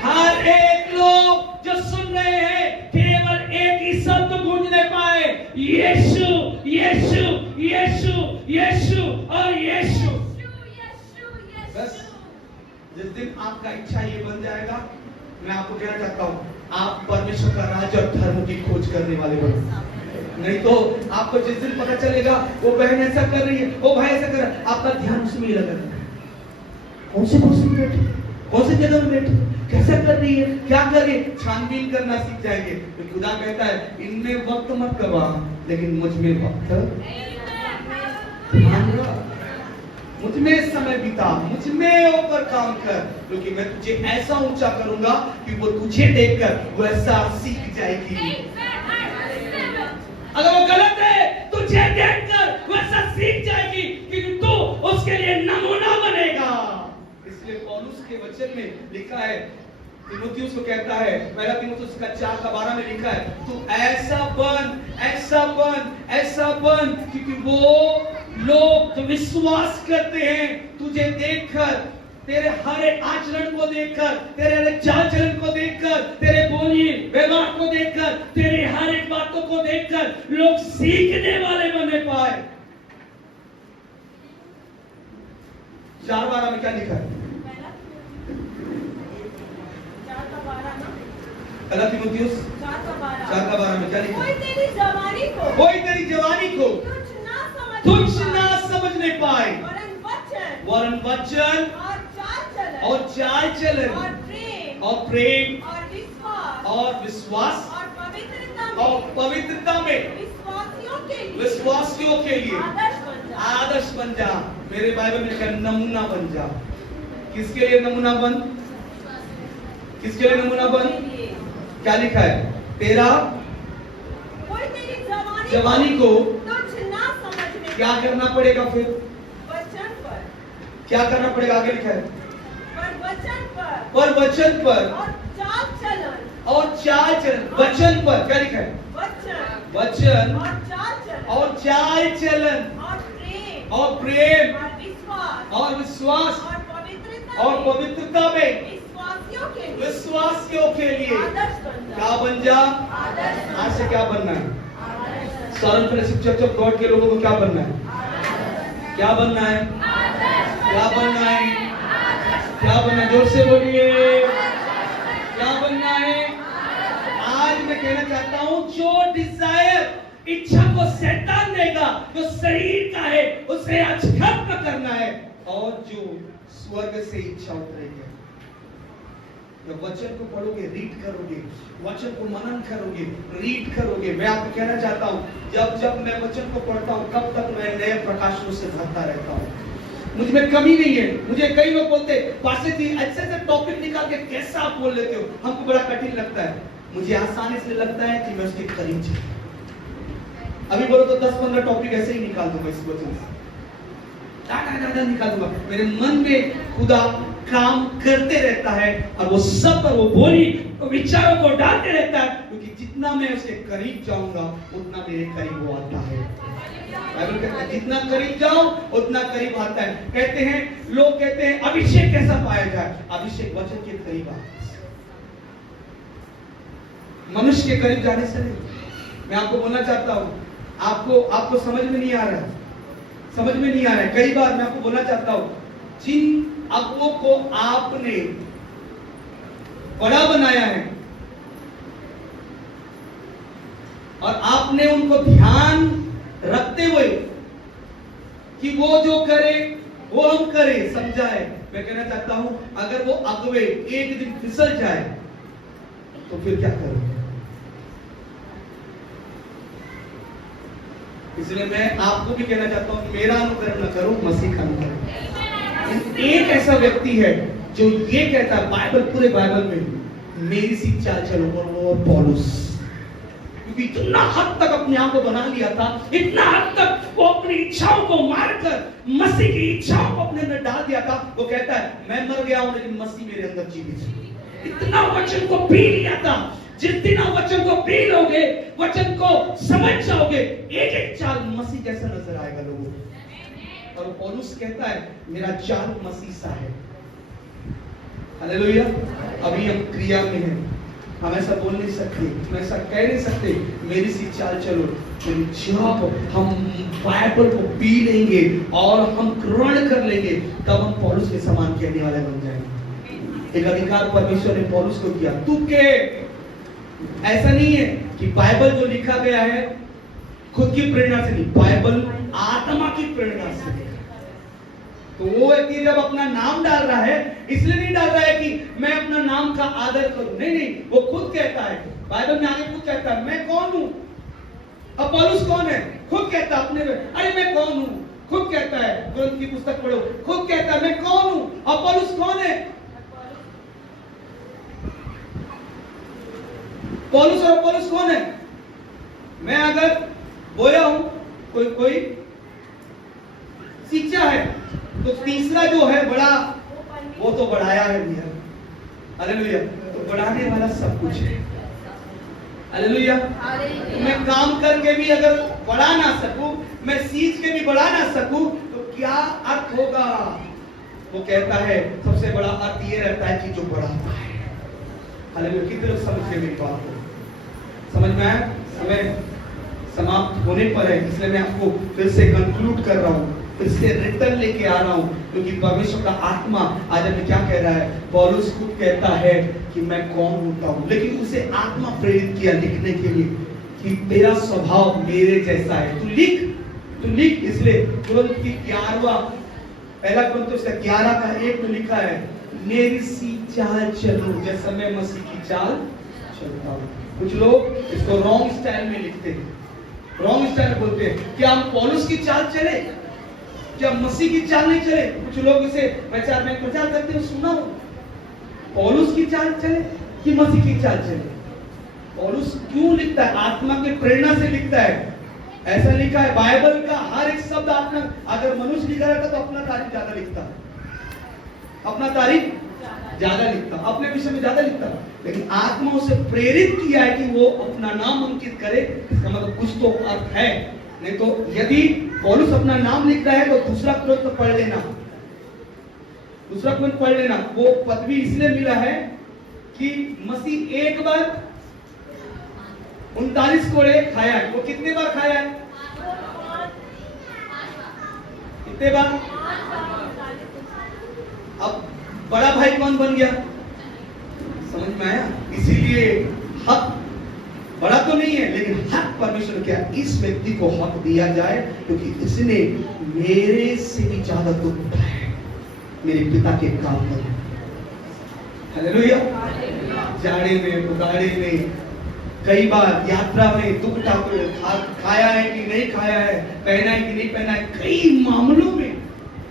हर एक लोग जो सुन रहे हैं केवल एक ही शब्द गूंजने पाए, यीशु यीशु यीशु यीशु और यीशु। बस जिस दिन आपका इच्छा ये बन जाएगा, मैं आपको कहना चाहता हूँ आप परमेश्वर का राज और धर्म की खोज करने वाले बनो। नहीं तो आपको जिस दिन पता चलेगा वो बहन ऐसा कर रही है, वो भाई ऐसा कर रहा है, आपका ध्यान उसमें ही लगा रहेगा। कौन से बैठे, कौन से जगह में बैठे, कैसा कर रही है, क्या कर रही है, छानबीन करना सीख जाएंगे। तो खुदा कहता है इनमें वक्त मत गवा, लेकिन मुझ में वक्त मुझ में समय बिता, मुझ में ऊपर काम कर, क्योंकि मैं तुझे ऐसा ऊंचा करूंगा कि वो तुझे देखकर वैसा सीख जाएगी। अगर वो गलत है तुझे देखकर वैसा सीख जाएगी, क्योंकि तू उसके लिए नमूना बनेगा। इसलिए पौलुस के वचन में लिखा है, तीमुथियुस को कहता है, पहला तीमुथियुस का 4:12 में लिखा है, तू ऐसा बन, ऐसा बन, ऐसा बन, क्योंकि वो लोग जो विश्वास करते हैं तुझे देखकर, तेरे हर एक आचरण को देखकर, तेरे हर एक चाल चलन को देखकर, तेरे बोली व्यवहार को देखकर, तेरे हर एक बातों को देखकर लोग सीखने वाले बने पाए। 4:12 में क्या लिखा है? पहला तीमुथियुस 4:12 में क्या लिखा है? कोई तेरी जवानी को तुच्छ ना समझने पाए, वरन वचन और चाल चलन और प्रेम और विश्वास और पवित्रता में विश्वासियों के लिए आदर्श बन जा। मेरे बाइबल में लिखा है नमूना बन जा। किसके लिए नमूना बन? किसके लिए नमूना बन? क्या लिखा है? तेरा कोई तेरी जवानी को तुच्छ ना समझने क्या करना पड़ेगा? फिर वचन पर क्या करना पड़ेगा? आगे लिखा है पर वचन पर और चाल चलन वचन पर क्या लिखा है? वचन और चाल चलन और प्रेम और विश्वास और पवित्रता में विश्वासियों के लिए क्या बन जा? आज से क्या बनना है? सॉलन फेलोशिप चर्च ऑफ गॉड के लोगों को क्या बनना है? क्या बनना है? क्या बनना है? क्या बनना है? जोर से बोलिए, क्या बनना है? आज मैं कहना चाहता हूं, जो डिजायर इच्छा को शैतान देगा, जो शरीर का है उसे आज खत्म करना है, और जो स्वर्ग से इच्छा उतरेगी। जब वचन को पढ़ोगे, रीड करोगे, वचन को मनन करोगे, रीड करोगे, मैं आपको कहना चाहता हूं, जब मैं वचन को पढ़ता हूं, कब तक मैं नए प्रकाशों से भरता रहता हूं। मुझ में कमी नहीं है। मुझे कई लोग बोलते हैं, पास्टर जी अच्छे से टॉपिक निकाल के कैसा आप बोल लेते हो? हमको बड़ा कठिन लगता है। मुझे आसान इसलिए लगता है कि मैं उसके करीब चलूं। अभी बोलो तो 10-15 टॉपिक ऐसे ही निकाल दूंगा, इस वचन से निकाल दूंगा। मेरे मन में खुदा काम करते रहता है, और वो सब पर वो बोली विचारों को डालते रहता है, क्योंकि जितना मैं उसके करीब जाऊंगा उतना मेरे करीब वो आता है। बाइबल कहता है जितना करीब जाओ उतना करीब आता है। कहते हैं, लोग कहते हैं अभिषेक कैसा पाया जाए? अभिषेक वचन के करीब आता है, मनुष्य के करीब जाने से नहीं। मैं आपको बोलना चाहता हूं, आपको समझ में नहीं आ रहा है, समझ में नहीं आ रहा है। कई बार मैं आपको बोलना चाहता हूं, जिन अगुओं को आपने बड़ा बनाया है और आपने उनको ध्यान रखते हुए कि वो जो करे वो हम करें, समझाए, मैं कहना चाहता हूं, अगर वो अगुए एक दिन फिसल जाए तो फिर क्या करोगे? इसलिए मैं आपको भी कहना चाहता हूं, मेरा अनुकरण न करो, मसीह का अनुकरण। एक ऐसा व्यक्ति है जो ये कहता है, बाइबल, पूरे बाइबल में मेरी सी चाल चलो, और वो पौलुस। क्योंकि इतना हद तक अपने आप को बना लिया था, इतना हद तक वो अपनी इच्छाओं को मारकर मसीह की इच्छाओं को अपने अंदर डाल दिया था। वो कहता है, मैं मर गया हूं लेकिन मसीह मेरे अंदर जीवित है। इतना वचन को पी लिया था। जिस दिन आप वचन को पी लोगे, वचन को समझ जाओगे, एक एक चाल मसीह जैसा नजर आएगा लोगों को। और पौलुस कहता है, मेरा चाल मसीह सा है। हालेलुया। अभी हम क्रिया में हैं, हम ऐसा बोल नहीं सकते, हम ऐसा कह नहीं सकते मेरी सी चाल चलो। जब हम बाइबल को पी लेंगे और हम ग्रहण कर लेंगे, तब हम पौलुस के समान कहने वाले बन जाएंगे। एक अधिकार परमेश्वर ने पौलुस को दिया, तू के ऐसा नहीं है कि बाइबल जो लिखा गया है खुद की प्रेरणा से नहीं, बाइबल आत्मा की प्रेरणा से। तो वो व्यक्ति जब अपना नाम डाल रहा है, इसलिए नहीं डाल रहा है कि मैं अपना नाम का आदर करूं, नहीं, वो खुद कहता है। बाइबल में आगे खुद कहता है, मैं कौन हूं? अब पौलुस कौन है? खुद कहता है अपने में, अरे मैं कौन हूं? खुद कहता है। ग्रंथ की पुस्तक पढ़ो, खुद कहता है मैं कौन हूं। अब पौलुस कौन है? पौलुस कौन है? मैं अगर बोया हूं, कोई शिक्षा है, तो तीसरा जो है बड़ा, वो तो बढ़ाया है भैया। हालेलुया। तो बढ़ाने वाला सब कुछ है। हालेलुया। मैं काम करके भी अगर बढ़ा ना सकूं, मैं सीख के भी बढ़ा ना सकूं, तो क्या अर्थ होगा? वो कहता है सबसे बड़ा अर्थ ये रहता है कि जो बढ़ाता है। हालेलुया। कितने लोग समझ गए मेरी बात को? समझ में आया? समय समाप्त होने पर है, इसलिए मैं आपको फिर से कंक्लूड कर रहा हूं, फिर से रिटर्न लेके आ रहा हूं, क्योंकि परमेश्वर का आत्मा आज हमें क्या कह रहा है? पौलुस खुद कहता है कि मैं कौन होता हूं, लेकिन उसे आत्मा प्रेरित किया लिखने के लिए कि तेरा स्वभाव मेरे जैसा है, तू लिख। इसलिए तुरंत की 11वां पहला ग्रंथ उसका 11 का 1 में लिखा है, मेरी सी चाल चलो जैसा मैं मसीह की चाल चलता हूं। कुछ लोग इसको रॉन्ग स्टाइल में लिखते हैं, रॉन्ग स्टाइल में बोलते हैं कि हम पौलुस की चाल चले। क्या मसीह की चाल नहीं चले? कुछ लोग इसे प्रचार करते हो, सुना हो? पौलुस की चाल चले कि मसीह की चाल चले? पौलुस क्यों लिखता है? आत्मा के प्रेरणा से लिखता है। ऐसा लिखा है बाइबल का हर एक शब्द आत्मा, अगर मनुष्य लिखा रहता तो अपना तारीफ ज्यादा लिखता, अपना तारीफ ज्यादा लिखता, अपने विषय में ज्यादा लिखता, लेकिन आत्मा उसे प्रेरित किया है कि वो अपना नाम अंकित करे। इसका मतलब कुछ तो अर्थ है। नहीं तो यदि पौलुस अपना नाम लिख रहा है तो दूसरा कोरिन्थ पढ़ लेना, दूसरा कोरिन्थ पढ़ लेना। वो पदवी इसलिए मिला है कि मसीह एक बार 39 कोड़े खाया है। वो कितने बार खाया है? कितने बार? अब बड़ा भाई कौन बन गया? समझ में आया? इसीलिए हक बड़ा तो नहीं है, लेकिन हक परमेश्वर क्या इस व्यक्ति को हक दिया जाए, क्योंकि इसने मेरे से भी ज्यादा दुख उठाया है मेरे पिता के काम में। हालेलुया। जाड़े में, उगाड़े में, कई बार यात्रा में दुख उठाते हुए खाया है कि नहीं खाया है, पहना है कि नहीं पहना है, कई मामलों में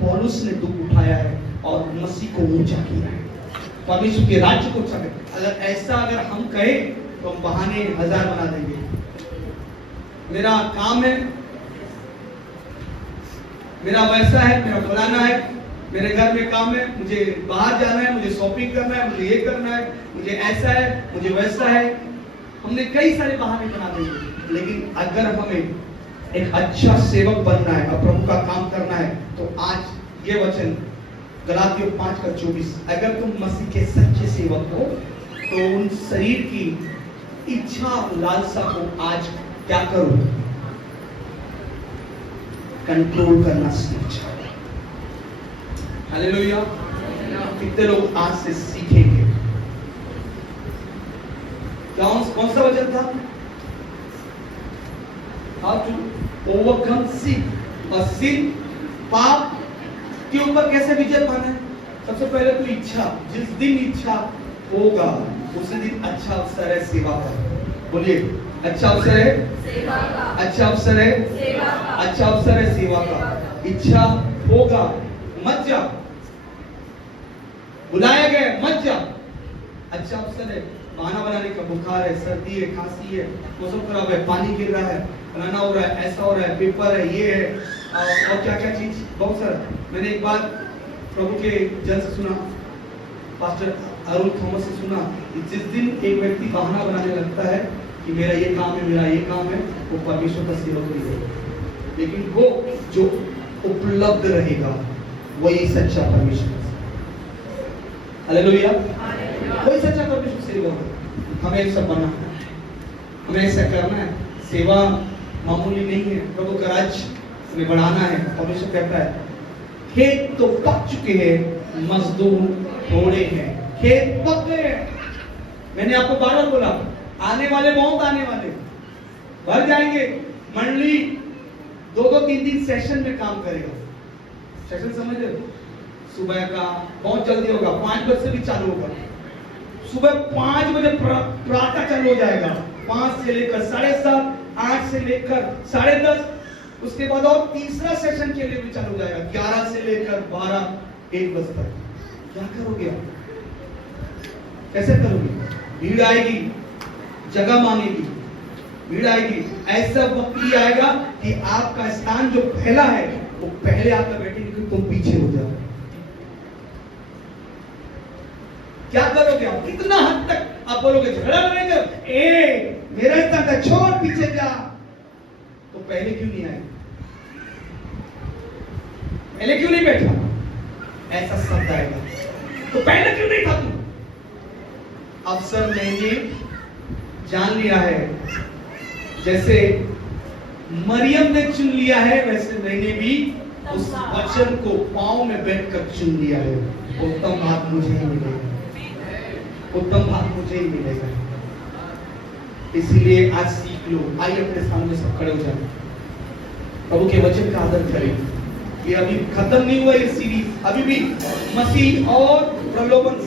पौलुस ने दुख उठाया है और मसीह को ऊंचा किया है, परमेश्वर के राज्य को ऊंचा किया। अगर ऐसा अगर हम कहें तो हम बहाने 1000 बना देंगे। मेरा काम है, मेरा वैसा है, मेरा फलाना है, मेरे घर में काम है, मुझे बाहर जाना है, मुझे शॉपिंग करना है, मुझे ये करना है, मुझे ऐसा है, मुझे वैसा है। हमने कई सारे बहाने बना देंगे। लेकिन अगर हमें एक अच्छा सेवक बनना है और प्रभु का काम करना है तो आज ये वचन गलातियों 5:24, अगर तुम मसीह के सच्चे सेवक हो तो उन शरीर की इच्छा लालसा को आज क्या करो? कंट्रोल करना सीख जाओ। हालेलुया। कितने लोग आज से सीखेंगे? कौन सा वचन था? हाउ टू ओवरकम सिन, और सिन पाप के ऊपर कैसे विजय पाना है? सबसे पहले तो इच्छा। जिस दिन इच्छा होगा उसी दिन अच्छा अवसर है सेवा का। बोलिए, अच्छा अवसर है सेवा का, अच्छा अवसर है सेवा का, अच्छा अवसर है सेवा का। इच्छा होगा, मत जा, बुलाया गया मत जा, अच्छा अवसर है। बहाना बनाने का, बुखार है, सर्दी है, खांसी है, मौसम खराब है, पानी गिर रहा है, फलाना हो रहा है, ऐसा हो रहा है, पेपर है, ये है और क्या क्या चीज, बहुत सारा। मैंने एक बार प्रभु के जन से सुना, पास्टर अरुण थॉमस से सुना कि जिस दिन एक व्यक्ति बहाना बनाने लगता है कि मेरा ये काम है, मेरा ये काम है, वो परमेश्वर का सेवक नहीं है। लेकिन वो जो उपलब्ध रहेगा वही सच्चा परमेश्वर। हालेलुया। वही सच्चा परमेश्वर सेवक है। हमें ऐसा बनना है, हमें ऐसा करना है। सेवा मामूली नहीं है, प्रभु का राज्य हमें बढ़ाना है। परमेश्वर कहता है खेत तो पक चुके हैं, मजदूर थोड़े हैं। खेत पक गए हैं। मैंने आपको बार बार बोला, आने वाले बहुत आने वाले, भर जाएंगे। मंडली 2-2, 3-3 सेशन में काम करेगा। सेशन समझ रहे हो? सुबह का बहुत जल्दी होगा, 5 बजे से भी चालू होगा। सुबह 5 बजे प्रातः चालू हो जाएगा, 5 से लेकर 7:30, 8 से लेकर 10:30। उसके बाद और तीसरा सेशन के लिए भी चालू हो जाएगा, 11 से लेकर 12-1 बजे तक। क्या करोगे आप? कैसे करोगे? भीड़ आएगी, जगह मांगेगी, भीड़ आएगी। ऐसा वक्त भी आएगा कि आपका स्थान जो पहला है वो पहले आकर बैठेंगे, कि तुम पीछे हो जाओ। क्या करोगे आप? कितना हद तक आप बोलोगे? झगड़ा करेंगे, ए मेरा स्थान था, छोड़ पीछे जा। तो पहले क्यों नहीं आए? पहले क्यों नहीं बैठा? ऐसा शब्द आएगा। तो पहले क्यों नहीं था तू? अवसर मैंने जान लिया है, जैसे मरियम ने चुन लिया है, वैसे मैंने भी उस वचन को पांव में बैठकर चुन लिया है। उत्तम भाग मुझे ही मिलेगा, उत्तम भाग मुझे ही मिलेगा। इसीलिए आज सीख लो। आइए अपने सामने सब खड़े हो जाए, प्रभु के वचन का आदर करें। ये अभी खत्म नहीं हुआ ये सीरीज, अभी भी मसीह और प्रलोभन